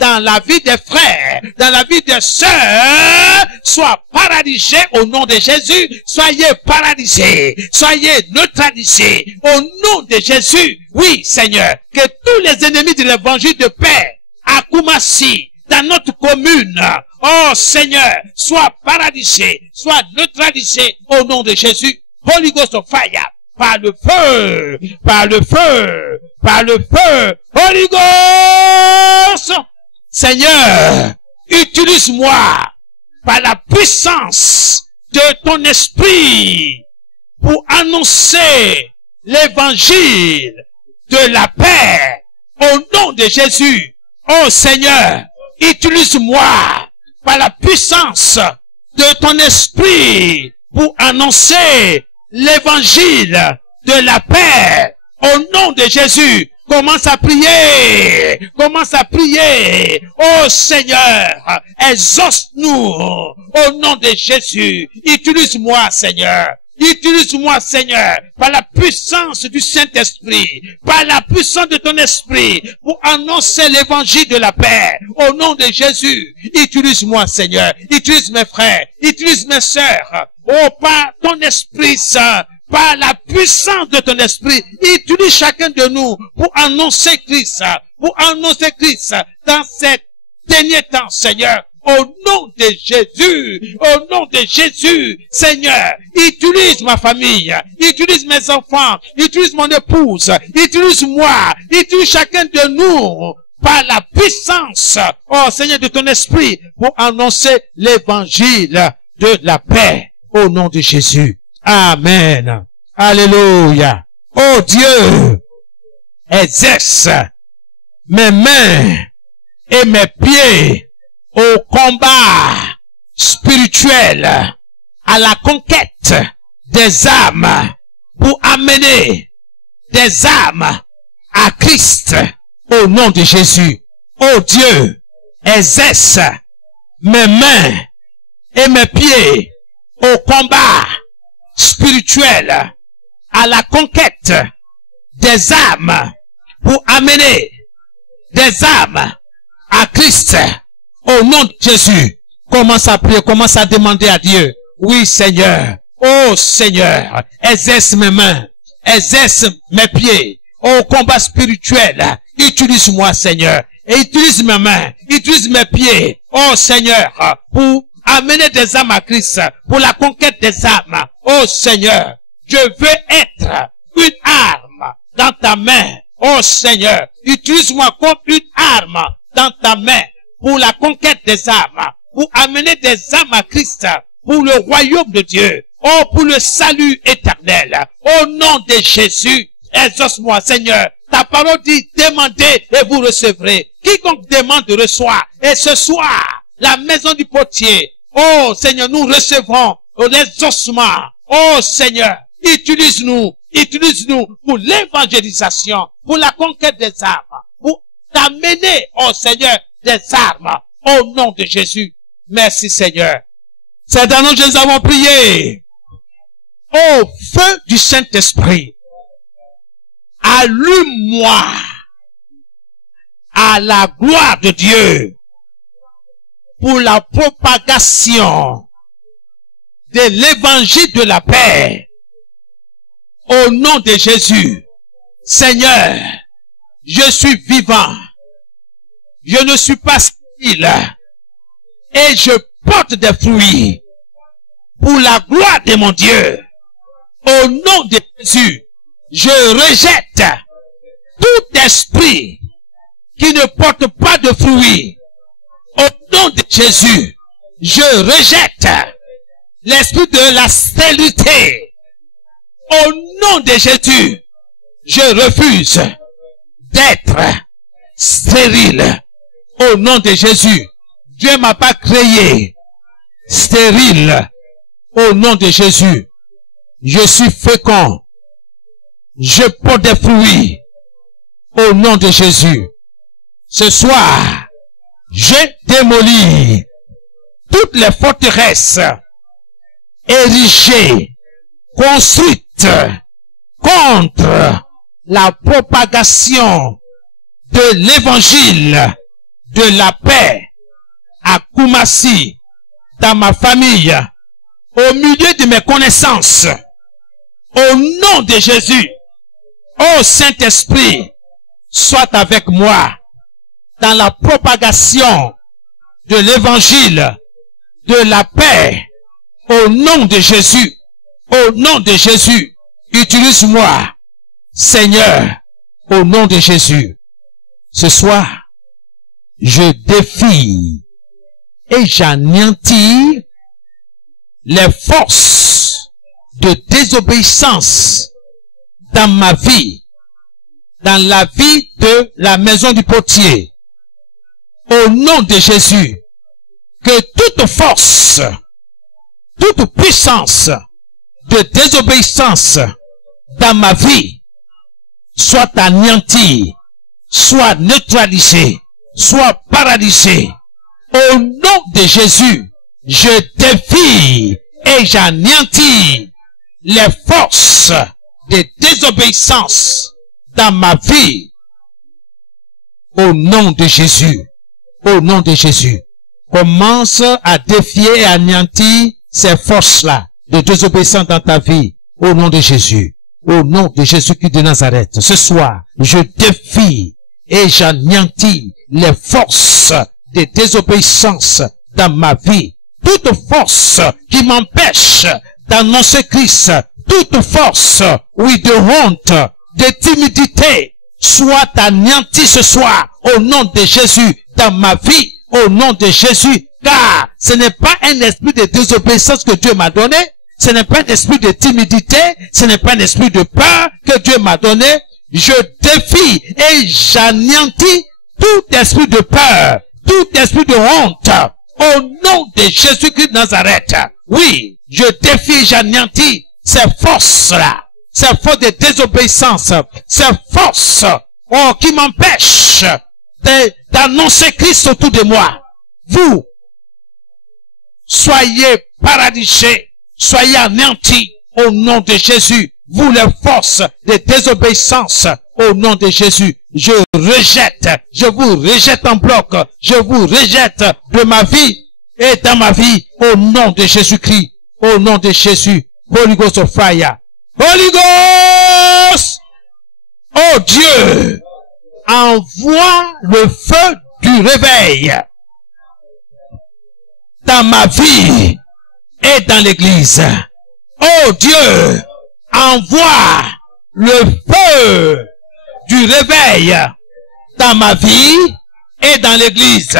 dans la vie des frères, dans la vie des sœurs, soient paralysés au nom de Jésus. Soyez paralysés, soyez neutralisés au nom de Jésus. Oui, Seigneur, que tous les ennemis de l'évangile de paix, à Koumassi, dans notre commune, oh Seigneur, sois paralysé, sois neutralisé au nom de Jésus. Holy Ghost of fire, par le feu, par le feu, par le feu. Holy Ghost, Seigneur, utilise-moi par la puissance de ton esprit pour annoncer l'évangile de la paix au nom de Jésus. Oh Seigneur, utilise-moi par la puissance de ton esprit pour annoncer l'évangile de la paix au nom de Jésus. Commence à prier. Commence à prier. Oh Seigneur, exauce-nous au nom de Jésus. Utilise-moi, Seigneur. Utilise-moi, Seigneur, par la puissance du Saint-Esprit, par la puissance de ton esprit, pour annoncer l'évangile de la paix, au nom de Jésus. Utilise-moi, Seigneur. Utilise mes frères. Utilise mes sœurs. Oh, par ton Esprit Saint, par la puissance de ton esprit, utilise chacun de nous pour annoncer Christ dans ces derniers temps, Seigneur. Au nom de Jésus, au nom de Jésus, Seigneur, utilise ma famille, utilise mes enfants, utilise mon épouse, utilise-moi, utilise chacun de nous par la puissance, oh Seigneur, de ton esprit pour annoncer l'évangile de la paix au nom de Jésus. Amen. Alléluia. Oh Dieu, exerce mes mains et mes pieds au combat spirituel, à la conquête des âmes, pour amener des âmes à Christ au nom de Jésus. Oh Dieu, exerce mes mains et mes pieds au combat spirituel, à la conquête des âmes, pour amener des âmes à Christ au nom de Jésus. Commence à prier, commence à demander à Dieu. Oui, Seigneur. Oh, Seigneur. Exerce mes mains. Exerce mes pieds. Au combat spirituel. Utilise-moi, Seigneur. Et utilise mes mains. Utilise mes pieds. Oh, Seigneur. Pour amener des âmes à Christ. Pour la conquête des âmes. Oh, Seigneur. Je veux être une arme dans ta main. Oh, Seigneur. Utilise-moi comme une arme dans ta main. Pour la conquête des âmes, pour amener des âmes à Christ, pour le royaume de Dieu, oh, pour le salut éternel, au nom de Jésus, exauce-moi, Seigneur. Ta parole dit, demandez et vous recevrez. Quiconque demande reçoit. Et ce soir, la maison du potier, oh, Seigneur, nous recevons l'exaucement. Oh, Seigneur, utilise-nous pour l'évangélisation, pour la conquête des âmes, pour t'amener, oh, Seigneur, des armes au nom de Jésus. Merci Seigneur. C'est dans nous que nous avons prié. Au feu du Saint-Esprit, allume-moi à la gloire de Dieu pour la propagation de l'évangile de la paix au nom de Jésus. Seigneur, je suis vivant. Je ne suis pas stérile et je porte des fruits pour la gloire de mon Dieu. Au nom de Jésus, je rejette tout esprit qui ne porte pas de fruits. Au nom de Jésus, je rejette l'esprit de la stérilité. Au nom de Jésus, je refuse d'être stérile. Au nom de Jésus, Dieu m'a pas créé stérile. Au nom de Jésus, je suis fécond. Je porte des fruits. Au nom de Jésus. Ce soir, j'ai démoli toutes les forteresses érigées, construites contre la propagation de l'évangile de la paix à Koumassi, dans ma famille, au milieu de mes connaissances, au nom de Jésus. Ô Saint-Esprit, sois avec moi dans la propagation de l'évangile de la paix au nom de Jésus. Au nom de Jésus, utilise-moi, Seigneur, au nom de Jésus. Ce soir, je défie et j'anéantis les forces de désobéissance dans ma vie, dans la vie de la maison du potier. Au nom de Jésus, que toute force, toute puissance de désobéissance dans ma vie soit anéantie, soit neutralisée, soit paralysée. Au nom de Jésus, je défie et j'anéantis les forces de désobéissance dans ma vie. Au nom de Jésus, au nom de Jésus, commence à défier et anéantir ces forces-là de désobéissance dans ta vie. Au nom de Jésus, au nom de Jésus-Christ de Nazareth, ce soir, je défie et j'anéantis les forces de désobéissance dans ma vie. Toute force qui m'empêche d'annoncer Christ, toute force, oui, de honte, de timidité, soit anéantie ce soir au nom de Jésus dans ma vie, au nom de Jésus, car ce n'est pas un esprit de désobéissance que Dieu m'a donné, ce n'est pas un esprit de timidité, ce n'est pas un esprit de peur que Dieu m'a donné. Je défie et j'anéantis tout esprit de peur, tout esprit de honte, au nom de Jésus-Christ de Nazareth. Oui, je défie et j'anéantis ces forces-là, ces forces de désobéissance, ces forces qui m'empêchent d'annoncer Christ autour de moi. Vous, soyez paralysés, soyez anéantis au nom de Jésus. Vous les forces de désobéissance, au nom de Jésus, je vous rejette en bloc, je vous rejette de ma vie et dans ma vie, au nom de Jésus-Christ, au nom de Jésus. Holy Ghost of fire. Holy Ghost! Oh Dieu! Envoie le feu du réveil dans ma vie et dans l'église. Oh Dieu! Envoie le feu du réveil dans ma vie et dans l'église.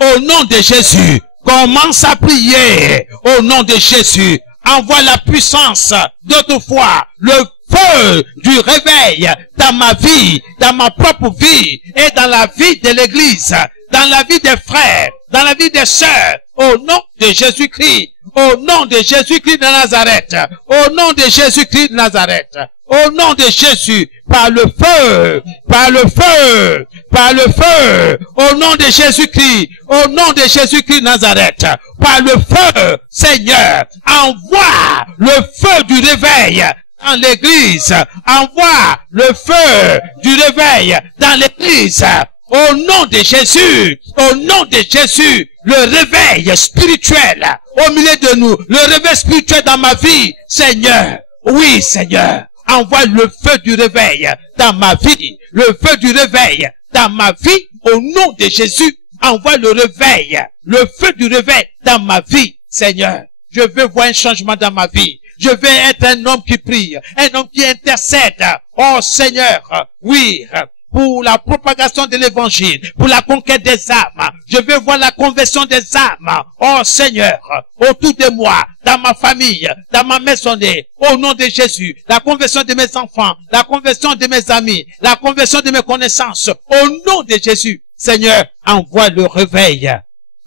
Au nom de Jésus, commence à prier. Au nom de Jésus, envoie la puissance d'autrefois, le feu du réveil dans ma vie, dans ma propre vie et dans la vie de l'église, dans la vie des frères, dans la vie des sœurs. Au nom de Jésus-Christ, au nom de Jésus-Christ de Nazareth, au nom de Jésus-Christ de Nazareth, au nom de Jésus, par le feu, par le feu, par le feu, au nom de Jésus-Christ, au nom de Jésus-Christ de Nazareth, par le feu, Seigneur, envoie le feu du réveil dans l'église, envoie le feu du réveil dans l'église. Au nom de Jésus, au nom de Jésus, le réveil spirituel au milieu de nous, le réveil spirituel dans ma vie, Seigneur, oui Seigneur, envoie le feu du réveil dans ma vie, le feu du réveil dans ma vie, au nom de Jésus, envoie le réveil, le feu du réveil dans ma vie, Seigneur, je veux voir un changement dans ma vie, je veux être un homme qui prie, un homme qui intercède, oh Seigneur, oui, pour la propagation de l'évangile, pour la conquête des âmes. Je veux voir la conversion des âmes. Oh Seigneur, autour de moi, dans ma famille, dans ma maisonnée, au nom de Jésus, la conversion de mes enfants, la conversion de mes amis, la conversion de mes connaissances, au nom de Jésus. Seigneur, envoie le réveil.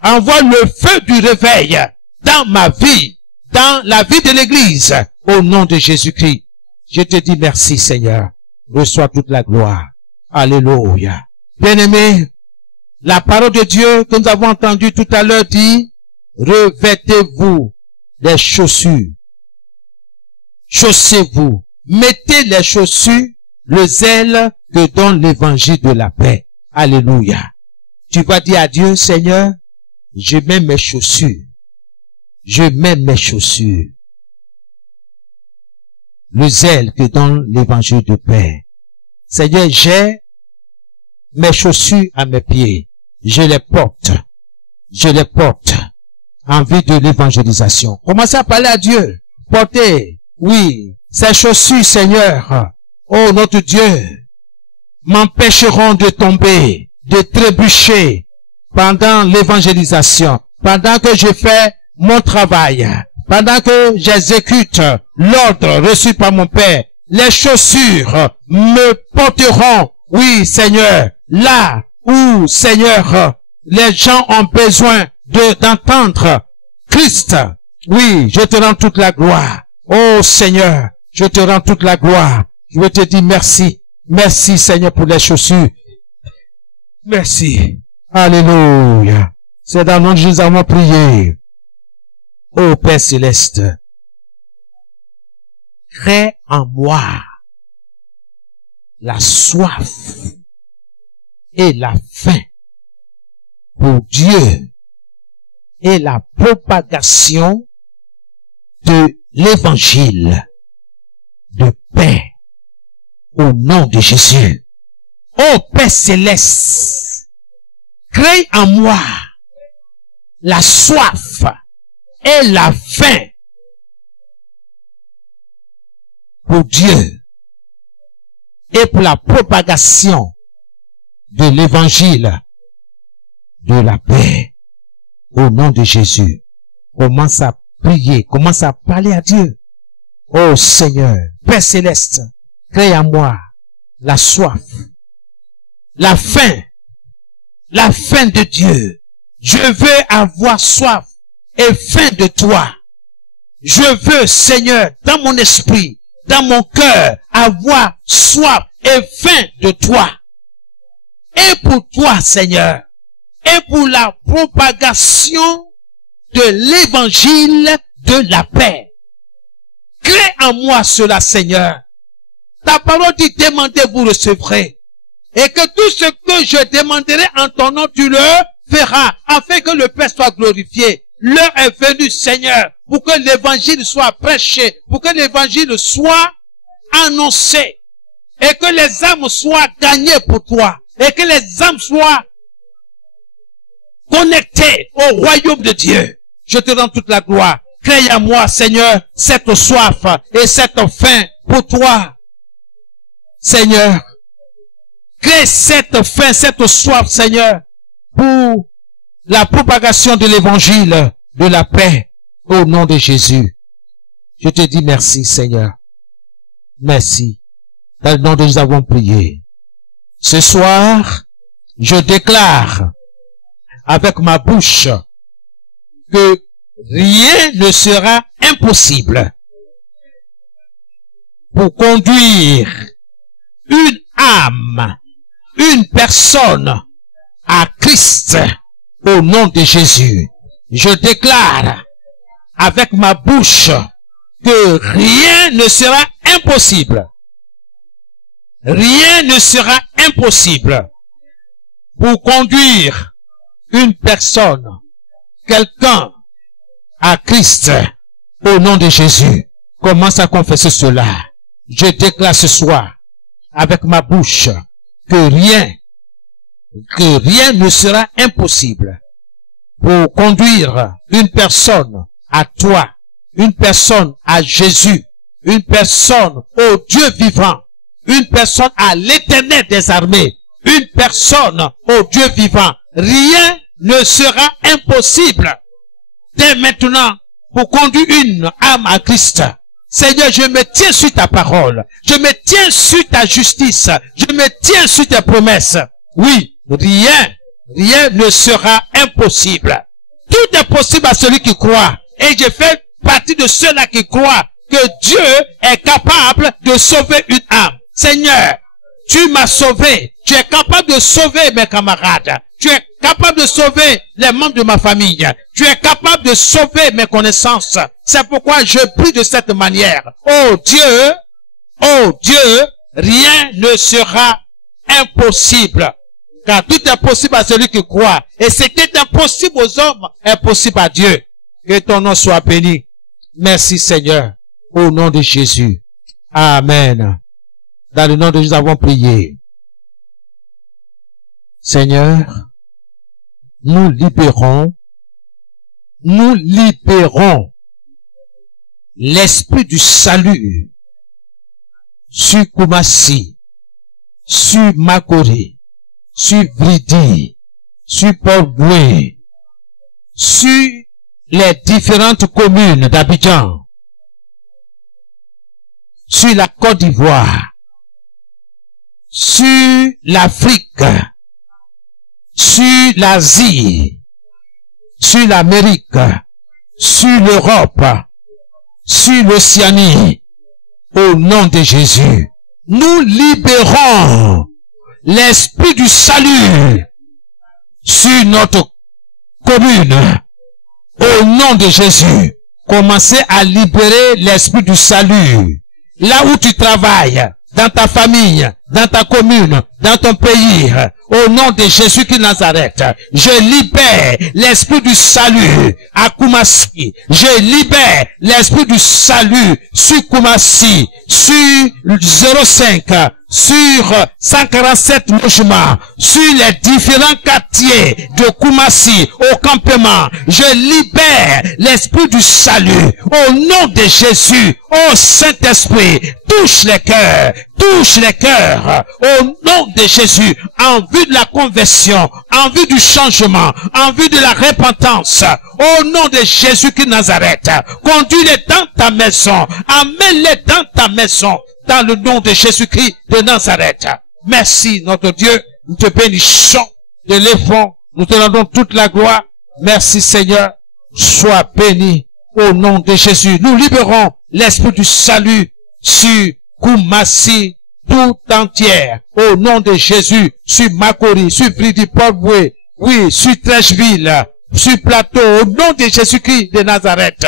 Envoie le feu du réveil dans ma vie, dans la vie de l'église, au nom de Jésus-Christ. Je te dis merci Seigneur. Reçois toute la gloire. Alléluia. Bien-aimés, la parole de Dieu que nous avons entendue tout à l'heure dit, revêtez-vous les chaussures. Chaussez-vous. Mettez les chaussures, le zèle que donne l'évangile de la paix. Alléluia. Tu vas dire à Dieu, Seigneur, je mets mes chaussures. Je mets mes chaussures. Le zèle que donne l'évangile de paix. Seigneur, j'ai mes chaussures à mes pieds. Je les porte. Je les porte en vue de l'évangélisation. Commencez à parler à Dieu. Portez, oui, ces chaussures, Seigneur, oh notre Dieu, m'empêcheront de tomber, de trébucher pendant l'évangélisation, pendant que je fais mon travail, pendant que j'exécute l'ordre reçu par mon Père, les chaussures me porteront, oui, Seigneur, là où, Seigneur, les gens ont besoin d'entendre Christ. Oui, je te rends toute la gloire. Oh Seigneur, je te rends toute la gloire. Je veux te dire merci. Merci Seigneur pour les chaussures. Merci. Alléluia. C'est dans le nom de Jésus que nous avons prié. Ô Père Céleste, crée en moi la soif et la faim pour Dieu et la propagation de l'évangile de paix au nom de Jésus. Ô Père Céleste, crée en moi la soif et la faim pour Dieu et pour la propagation de l'évangile de la paix au nom de Jésus. Commence à prier, commence à parler à Dieu. Oh Seigneur, Père Céleste, crée en moi la soif, la faim de Dieu. Je veux avoir soif et faim de toi. Je veux, Seigneur, dans mon esprit, dans mon cœur, avoir soif et faim de toi. Et pour toi, Seigneur, et pour la propagation de l'évangile de la paix. Crée en moi cela, Seigneur. Ta parole dit, demandez, vous recevrez. Et que tout ce que je demanderai en ton nom, tu le feras, afin que le Père soit glorifié. L'heure est venue, Seigneur, pour que l'évangile soit prêché, pour que l'évangile soit annoncé, et que les âmes soient gagnées pour toi, et que les âmes soient connectées au royaume de Dieu. Je te rends toute la gloire. Crée à moi, Seigneur, cette soif et cette faim pour toi. Seigneur, crée cette faim, cette soif, Seigneur, pour la propagation de l'évangile de la paix au nom de Jésus. Je te dis merci, Seigneur. Merci. Dans le nom de Jésus, nous avons prié. Ce soir, je déclare avec ma bouche que rien ne sera impossible pour conduire une âme, une personne à Christ au nom de Jésus. Je déclare avec ma bouche que rien ne sera impossible. Rien ne sera impossible pour conduire une personne, quelqu'un à Christ au nom de Jésus. Commence à confesser cela. Je déclare ce soir avec ma bouche que rien ne sera impossible pour conduire une personne à toi, une personne à Jésus, une personne au Dieu vivant, une personne à l'Éternel des armées, une personne au Dieu vivant. Rien ne sera impossible dès maintenant pour conduire une âme à Christ. Seigneur, je me tiens sur ta parole. Je me tiens sur ta justice. Je me tiens sur tes promesses. Oui, rien ne sera impossible. Tout est possible à celui qui croit. Et je fais partie de ceux-là qui croient que Dieu est capable de sauver une âme. Seigneur, tu m'as sauvé. Tu es capable de sauver mes camarades. Tu es capable de sauver les membres de ma famille. Tu es capable de sauver mes connaissances. C'est pourquoi je prie de cette manière. Oh Dieu, rien ne sera impossible. Car tout est possible à celui qui croit. Et ce qui est impossible aux hommes est possible à Dieu. Que ton nom soit béni. Merci Seigneur. Au nom de Jésus. Amen. Dans le nom de Jésus, nous avons prié. Seigneur, nous libérons l'esprit du salut sur Koumassi, sur Makori, sur Vridi, sur Port-Louis, sur les différentes communes d'Abidjan, sur la Côte d'Ivoire, sur l'Afrique, sur l'Asie, sur l'Amérique, sur l'Europe, sur l'Océanie, au nom de Jésus. Nous libérons l'esprit du salut sur notre commune, au nom de Jésus. Commencez à libérer l'esprit du salut. Là où tu travailles, dans ta famille, dans ta commune, dans ton pays, au nom de Jésus-Christ de Nazareth, je libère l'esprit du salut à Koumassi. Je libère l'esprit du salut sur Koumassi, sur 05, sur 147 logements, sur les différents quartiers de Koumassi, au campement. Je libère l'esprit du salut au nom de Jésus. Oh Saint-Esprit, touche les cœurs, au nom de Jésus, en vue de la conversion, en vue du changement, en vue de la repentance, au nom de Jésus-Christ de Nazareth. Conduis-les dans ta maison, amène-les dans ta maison, dans le nom de Jésus-Christ de Nazareth. Merci notre Dieu, nous te bénissons, te lèvons, nous te rendons toute la gloire. Merci Seigneur, sois béni au nom de Jésus. Nous libérons l'esprit du salut sur Koumassi tout entière, au nom de Jésus, sur Makori, sur Bridi-Port-Boué, oui, sur Trècheville, sur Plateau, au nom de Jésus-Christ de Nazareth.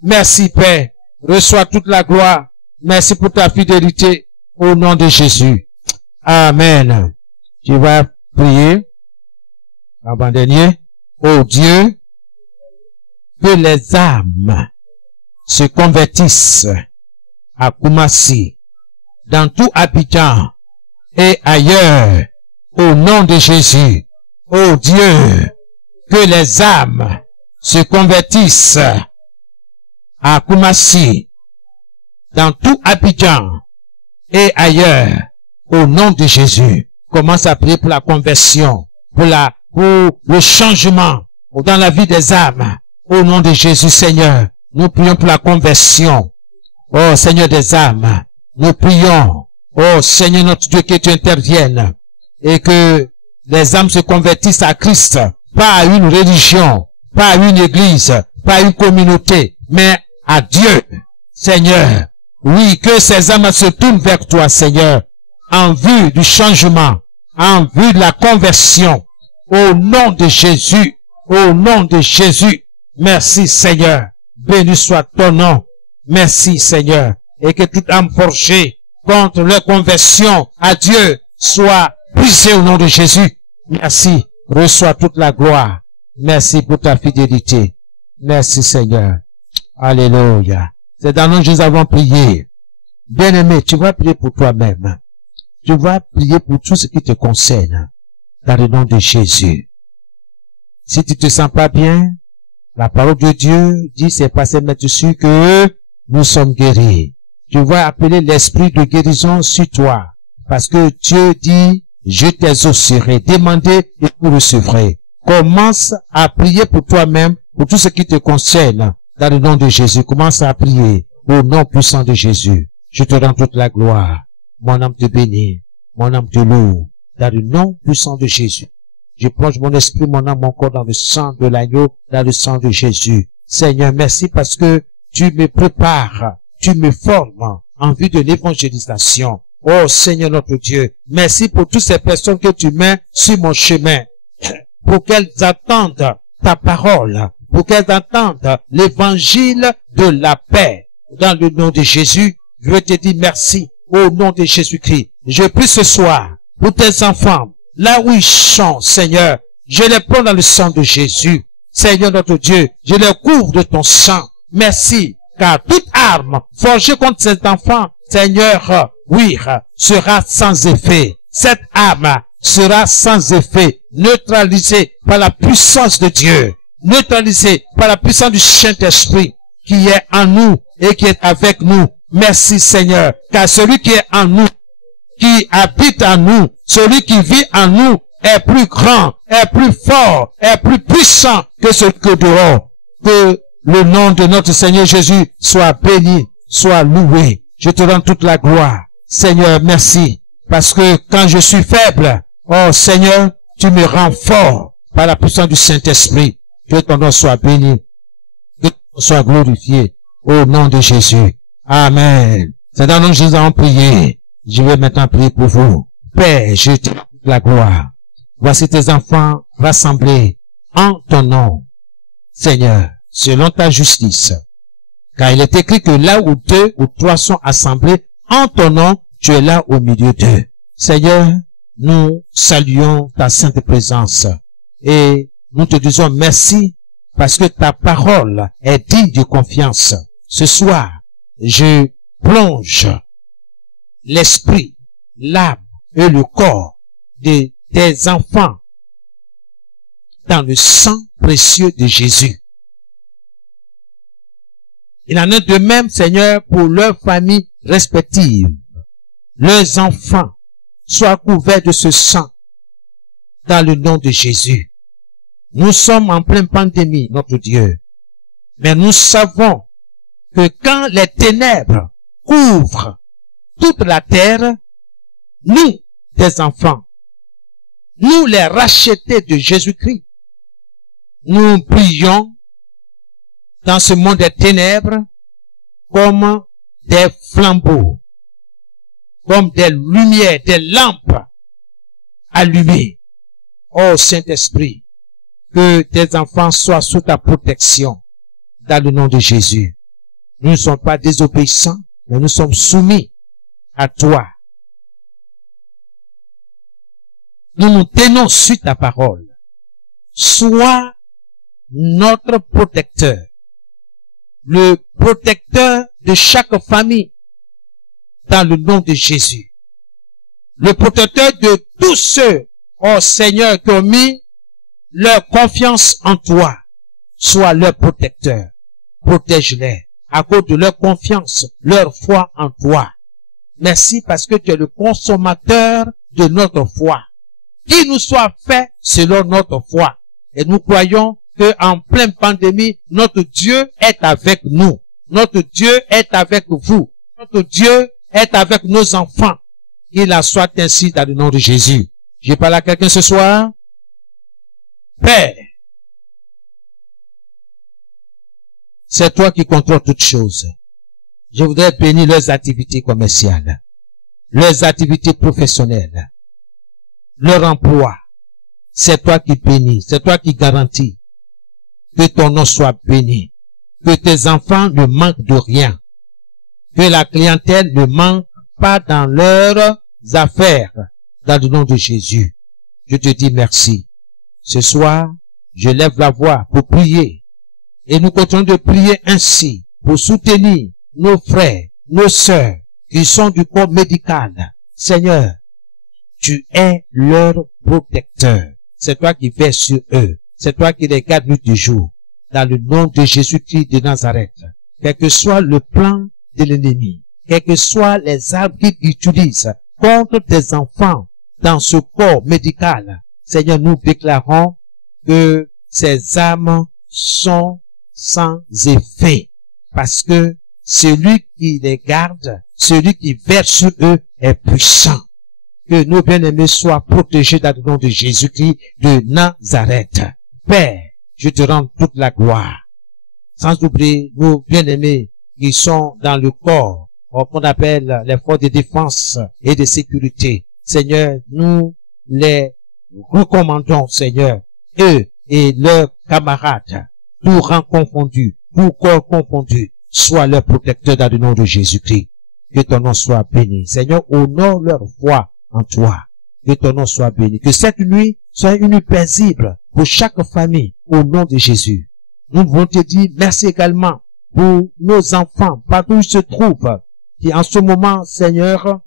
Merci Père, reçois toute la gloire. Merci pour ta fidélité, au nom de Jésus. Amen. Tu vas prier, avant-dernier, ô Dieu, que les âmes se convertissent à Koumassi, dans tout Abidjan et ailleurs, au nom de Jésus. Ô Dieu, que les âmes se convertissent à Koumassi, dans tout Abidjan et ailleurs, au nom de Jésus. Commence à prier pour la conversion, pour le changement dans la vie des âmes. Au nom de Jésus, Seigneur, nous prions pour la conversion. Oh Seigneur des âmes, nous prions, oh Seigneur notre Dieu, que tu interviennes et que les âmes se convertissent à Christ, pas à une religion, pas à une église, pas à une communauté, mais à Dieu. Seigneur, oui, que ces âmes se tournent vers toi, Seigneur, en vue du changement, en vue de la conversion, au nom de Jésus, au nom de Jésus. Merci Seigneur, béni soit ton nom. Merci Seigneur, et que toute âme forgée contre leur conversion à Dieu soit brisée au nom de Jésus. Merci, reçois toute la gloire. Merci pour ta fidélité. Merci Seigneur. Alléluia. C'est dans nous que nous avons prié. Bien-aimé, tu vas prier pour toi-même. Tu vas prier pour tout ce qui te concerne, dans le nom de Jésus. Si tu te sens pas bien, la parole de Dieu dit, c'est passé là-dessus que nous sommes guéris. Tu vas appeler l'esprit de guérison sur toi. Parce que Dieu dit, je t'exaucerai. Demandez et vous recevrez. Commence à prier pour toi-même, pour tout ce qui te concerne, dans le nom de Jésus. Commence à prier au nom puissant de Jésus. Je te rends toute la gloire. Mon âme te bénit. Mon âme te loue. Dans le nom puissant de Jésus. Je plonge mon esprit, mon âme, mon corps dans le sang de l'agneau, dans le sang de Jésus. Seigneur, merci parce que tu me prépares, tu me formes en vue de l'évangélisation. Oh Seigneur notre Dieu, merci pour toutes ces personnes que tu mets sur mon chemin, pour qu'elles attendent ta parole, pour qu'elles entendent l'évangile de la paix. Dans le nom de Jésus, je te dis merci au nom de Jésus-Christ. Je prie ce soir pour tes enfants, là où ils sont, Seigneur, je les prends dans le sang de Jésus. Seigneur notre Dieu, je les couvre de ton sang. Merci, car toute arme forgée contre cet enfant, Seigneur, oui, sera sans effet. Cette arme sera sans effet, neutralisée par la puissance de Dieu, neutralisée par la puissance du Saint-Esprit qui est en nous et qui est avec nous. Merci Seigneur, car celui qui est en nous, qui habite en nous, celui qui vit en nous est plus grand, est plus fort, est plus puissant que ce que dehors. Que le nom de notre Seigneur Jésus soit béni, soit loué. Je te rends toute la gloire. Seigneur, merci. Parce que quand je suis faible, oh Seigneur, tu me rends fort par la puissance du Saint-Esprit. Que ton nom soit béni. Que ton nom soit glorifié. Au nom de Jésus. Amen. C'est dans le nom de Jésus en prier. Je vais maintenant prier pour vous. Père, je te rends toute la gloire. Voici tes enfants rassemblés en ton nom. Seigneur, selon ta justice. Car il est écrit que là où 2 ou 3 sont assemblés en ton nom, tu es là au milieu d'eux. Seigneur, nous saluons ta sainte présence et nous te disons merci parce que ta parole est digne de confiance. Ce soir, je plonge l'esprit, l'âme et le corps de tes enfants dans le sang précieux de Jésus. Il en est de même, Seigneur, pour leurs familles respectives. Leurs enfants soient couverts de ce sang dans le nom de Jésus. Nous sommes en pleine pandémie, notre Dieu. Mais nous savons que quand les ténèbres couvrent toute la terre, nous, tes enfants, nous les rachetés de Jésus-Christ, nous prions dans ce monde des ténèbres comme des flambeaux, comme des lumières, des lampes allumées. Oh Saint-Esprit, que tes enfants soient sous ta protection dans le nom de Jésus. Nous ne sommes pas désobéissants, mais nous sommes soumis à toi. Nous nous tenons sur ta parole. Sois notre protecteur, le protecteur de chaque famille dans le nom de Jésus, le protecteur de tous ceux, oh Seigneur, qui ont mis leur confiance en toi. Sois leur protecteur, protège-les à cause de leur confiance, leur foi en toi. Merci parce que tu es le consommateur de notre foi. Qu'il nous soit fait selon notre foi. Et nous croyons que en pleine pandémie, notre Dieu est avec nous. Notre Dieu est avec vous. Notre Dieu est avec nos enfants. Qu'il en soit ainsi dans le nom de Jésus. Je parle à quelqu'un ce soir. Père, c'est toi qui contrôles toutes choses. Je voudrais bénir leurs activités commerciales, leurs activités professionnelles, leur emploi. C'est toi qui bénis, c'est toi qui garantis que ton nom soit béni, que tes enfants ne manquent de rien, que la clientèle ne manque pas dans leurs affaires, dans le nom de Jésus. Je te dis merci. Ce soir, je lève la voix pour prier et nous continuons de prier ainsi pour soutenir nos frères, nos sœurs qui sont du corps médical. Seigneur, tu es leur protecteur. C'est toi qui veilles sur eux. C'est toi qui les gardes nuit et jour. Dans le nom de Jésus-Christ de Nazareth. Quel que soit le plan de l'ennemi, quels que soient les armes qu'il utilise contre tes enfants dans ce corps médical, Seigneur, nous déclarons que ces armes sont sans effet. Parce que celui qui les garde, celui qui verse sur eux est puissant. Que nos bien-aimés soient protégés dans le nom de Jésus-Christ de Nazareth. Père, je te rends toute la gloire. Sans oublier nos bien-aimés qui sont dans le corps, qu'on appelle les forces de défense et de sécurité. Seigneur, nous les recommandons, Seigneur, eux et leurs camarades, tout rang confondu, tout corps confondu, sois leur protecteur dans le nom de Jésus-Christ. Que ton nom soit béni. Seigneur, honore leur foi en toi. Que ton nom soit béni. Que cette nuit soit une nuit paisible pour chaque famille au nom de Jésus. Nous voulons te dire merci également pour nos enfants, partout où ils se trouvent, qui en ce moment, Seigneur,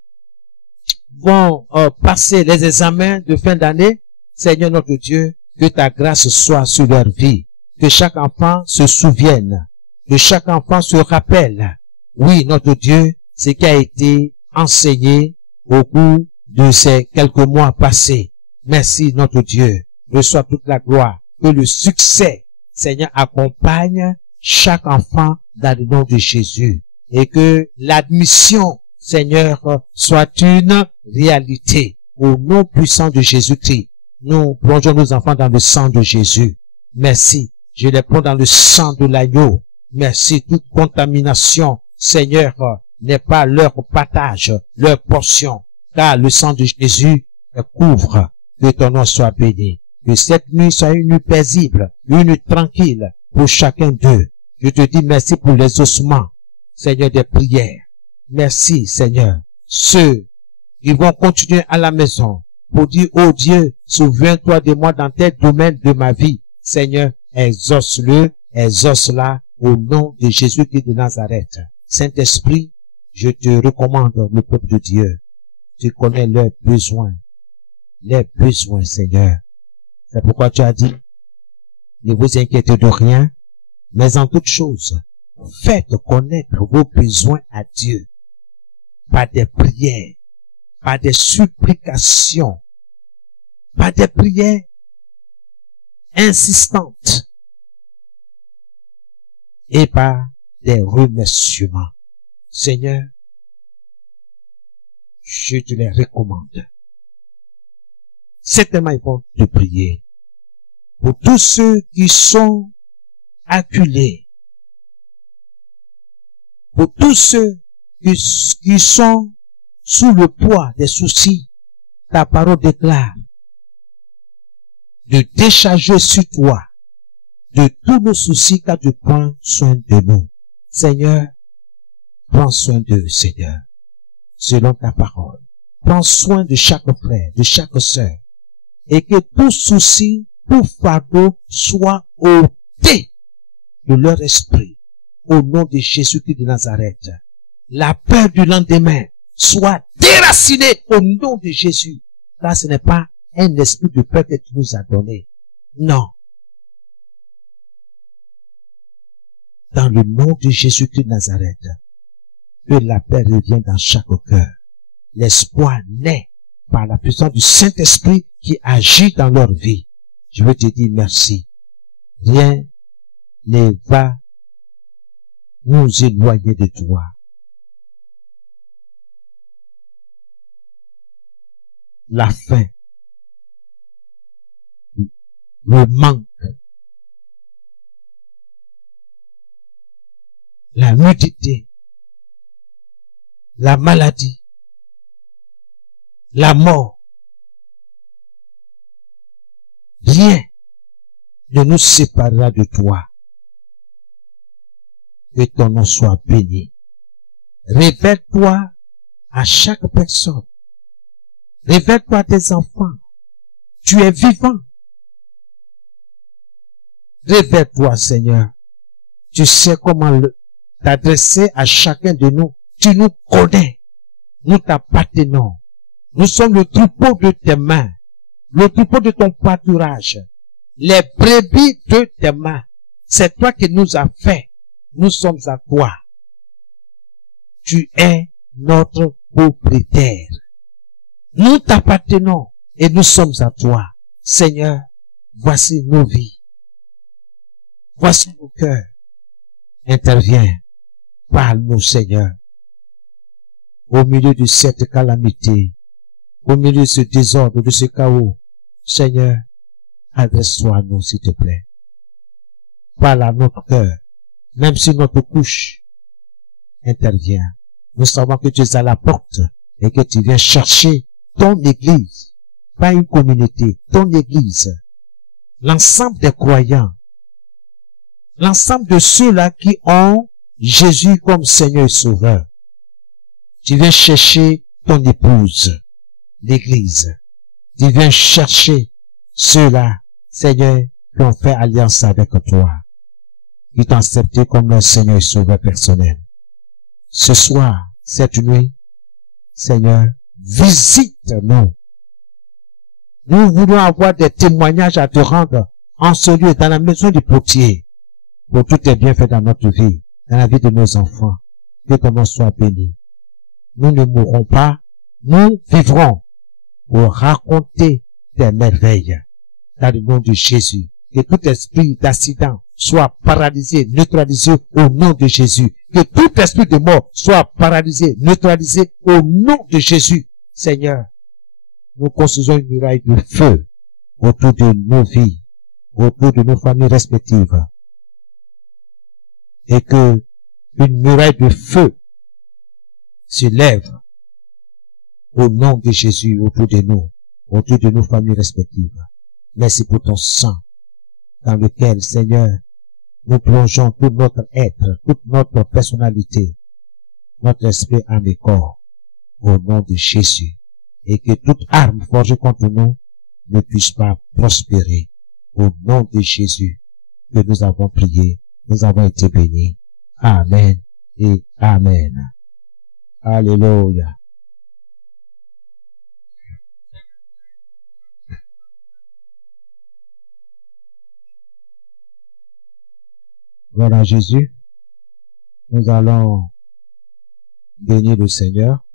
vont passer les examens de fin d'année. Seigneur notre Dieu, que ta grâce soit sur leur vie. Que chaque enfant se souvienne. Que chaque enfant se rappelle. Oui, notre Dieu, ce qui a été enseigné au cours de ces quelques mois passés. Merci, notre Dieu. Reçois toute la gloire. Que le succès Seigneur, accompagne chaque enfant dans le nom de Jésus. Et que l'admission, Seigneur, soit une réalité. Au nom puissant de Jésus-Christ, nous plongeons nos enfants dans le sang de Jésus. Merci. Je les prends dans le sang de l'agneau. Merci. Toute contamination, Seigneur, n'est pas leur partage, leur portion. Car le sang de Jésus les couvre. Que ton nom soit béni. Que cette nuit soit une nuit paisible, une nuit tranquille pour chacun d'eux. Je te dis merci pour les ossements, Seigneur, des prières. Merci, Seigneur. Ceux qui vont continuer à la maison pour dire, oh Dieu, souviens-toi de moi dans tel domaine de ma vie. Seigneur, exauce-le, exauce-la au nom de Jésus-Christ de Nazareth. Saint-Esprit, je te recommande le peuple de Dieu. Tu connais leurs besoins, Seigneur. C'est pourquoi tu as dit, ne vous inquiétez de rien, mais en toute chose, faites connaître vos besoins à Dieu par des prières, par des supplications, par des prières insistantes et par des remerciements. Seigneur, je te les recommande. Certainement, ils vont te prier pour tous ceux qui sont acculés, pour tous ceux qui sont sous le poids des soucis. Ta parole déclare de décharger sur toi de tous nos soucis car tu prends soin de nous. Seigneur, prends soin d'eux, Seigneur, selon ta parole. Prends soin de chaque frère, de chaque sœur, et que tout souci, tout fardeau soit ôté de leur esprit, au nom de Jésus-Christ de Nazareth. La peur du lendemain soit déracinée au nom de Jésus, car ce n'est pas un esprit de peur que tu nous as donné. Non. Dans le nom de Jésus-Christ de Nazareth, que la paix revienne dans chaque cœur. L'espoir naît par la puissance du Saint-Esprit qui agit dans leur vie. Je veux te dire merci. Rien ne va nous éloigner de toi. La faim, le manque, la nudité, la maladie, la mort, rien ne nous séparera de toi. Que ton nom soit béni. Révèle-toi à chaque personne. Révèle-toi à tes enfants. Tu es vivant. Révèle-toi, Seigneur. Tu sais comment t'adresser à chacun de nous. Tu nous connais. Nous t'appartenons. Nous sommes le troupeau de tes mains. Le troupeau de ton pâturage. Les brebis de tes mains. C'est toi qui nous as fait. Nous sommes à toi. Tu es notre propriétaire. Nous t'appartenons et nous sommes à toi. Seigneur, voici nos vies. Voici nos cœurs. Interviens. Parle-nous, Seigneur. Au milieu de cette calamité, au milieu de ce désordre, de ce chaos, Seigneur, adresse-toi à nous, s'il te plaît. Parle à notre cœur. Même si notre couche intervient, nous savons que tu es à la porte et que tu viens chercher ton église, pas une communauté, ton église, l'ensemble des croyants, l'ensemble de ceux-là qui ont Jésus comme Seigneur et Sauveur. Tu viens chercher ton épouse, l'église. Tu viens chercher ceux-là, Seigneur, qui ont fait alliance avec toi, qui t'ont accepté comme leur Seigneur et Sauveur personnel. Ce soir, cette nuit, Seigneur, visite-nous. Nous voulons avoir des témoignages à te rendre en ce lieu, dans la maison du potier, pour tout est bien fait dans notre vie, dans la vie de nos enfants. Que ton nom soit béni. Nous ne mourrons pas, nous vivrons pour raconter tes merveilles. Dans le nom de Jésus, que tout esprit d'accident soit paralysé, neutralisé au nom de Jésus. Que tout esprit de mort soit paralysé, neutralisé au nom de Jésus. Seigneur, nous construisons une muraille de feu autour de nos vies, autour de nos familles respectives. Et que une muraille de feu se lève au nom de Jésus autour de nos familles respectives. Merci pour ton sang dans lequel, Seigneur, nous plongeons tout notre être, toute notre personnalité, notre esprit, âme et corps, au nom de Jésus. Et que toute arme forgée contre nous ne puisse pas prospérer. Au nom de Jésus que nous avons prié, nous avons été bénis. Amen et Amen. Alléluia. Voilà Jésus. Nous allons bénir le Seigneur.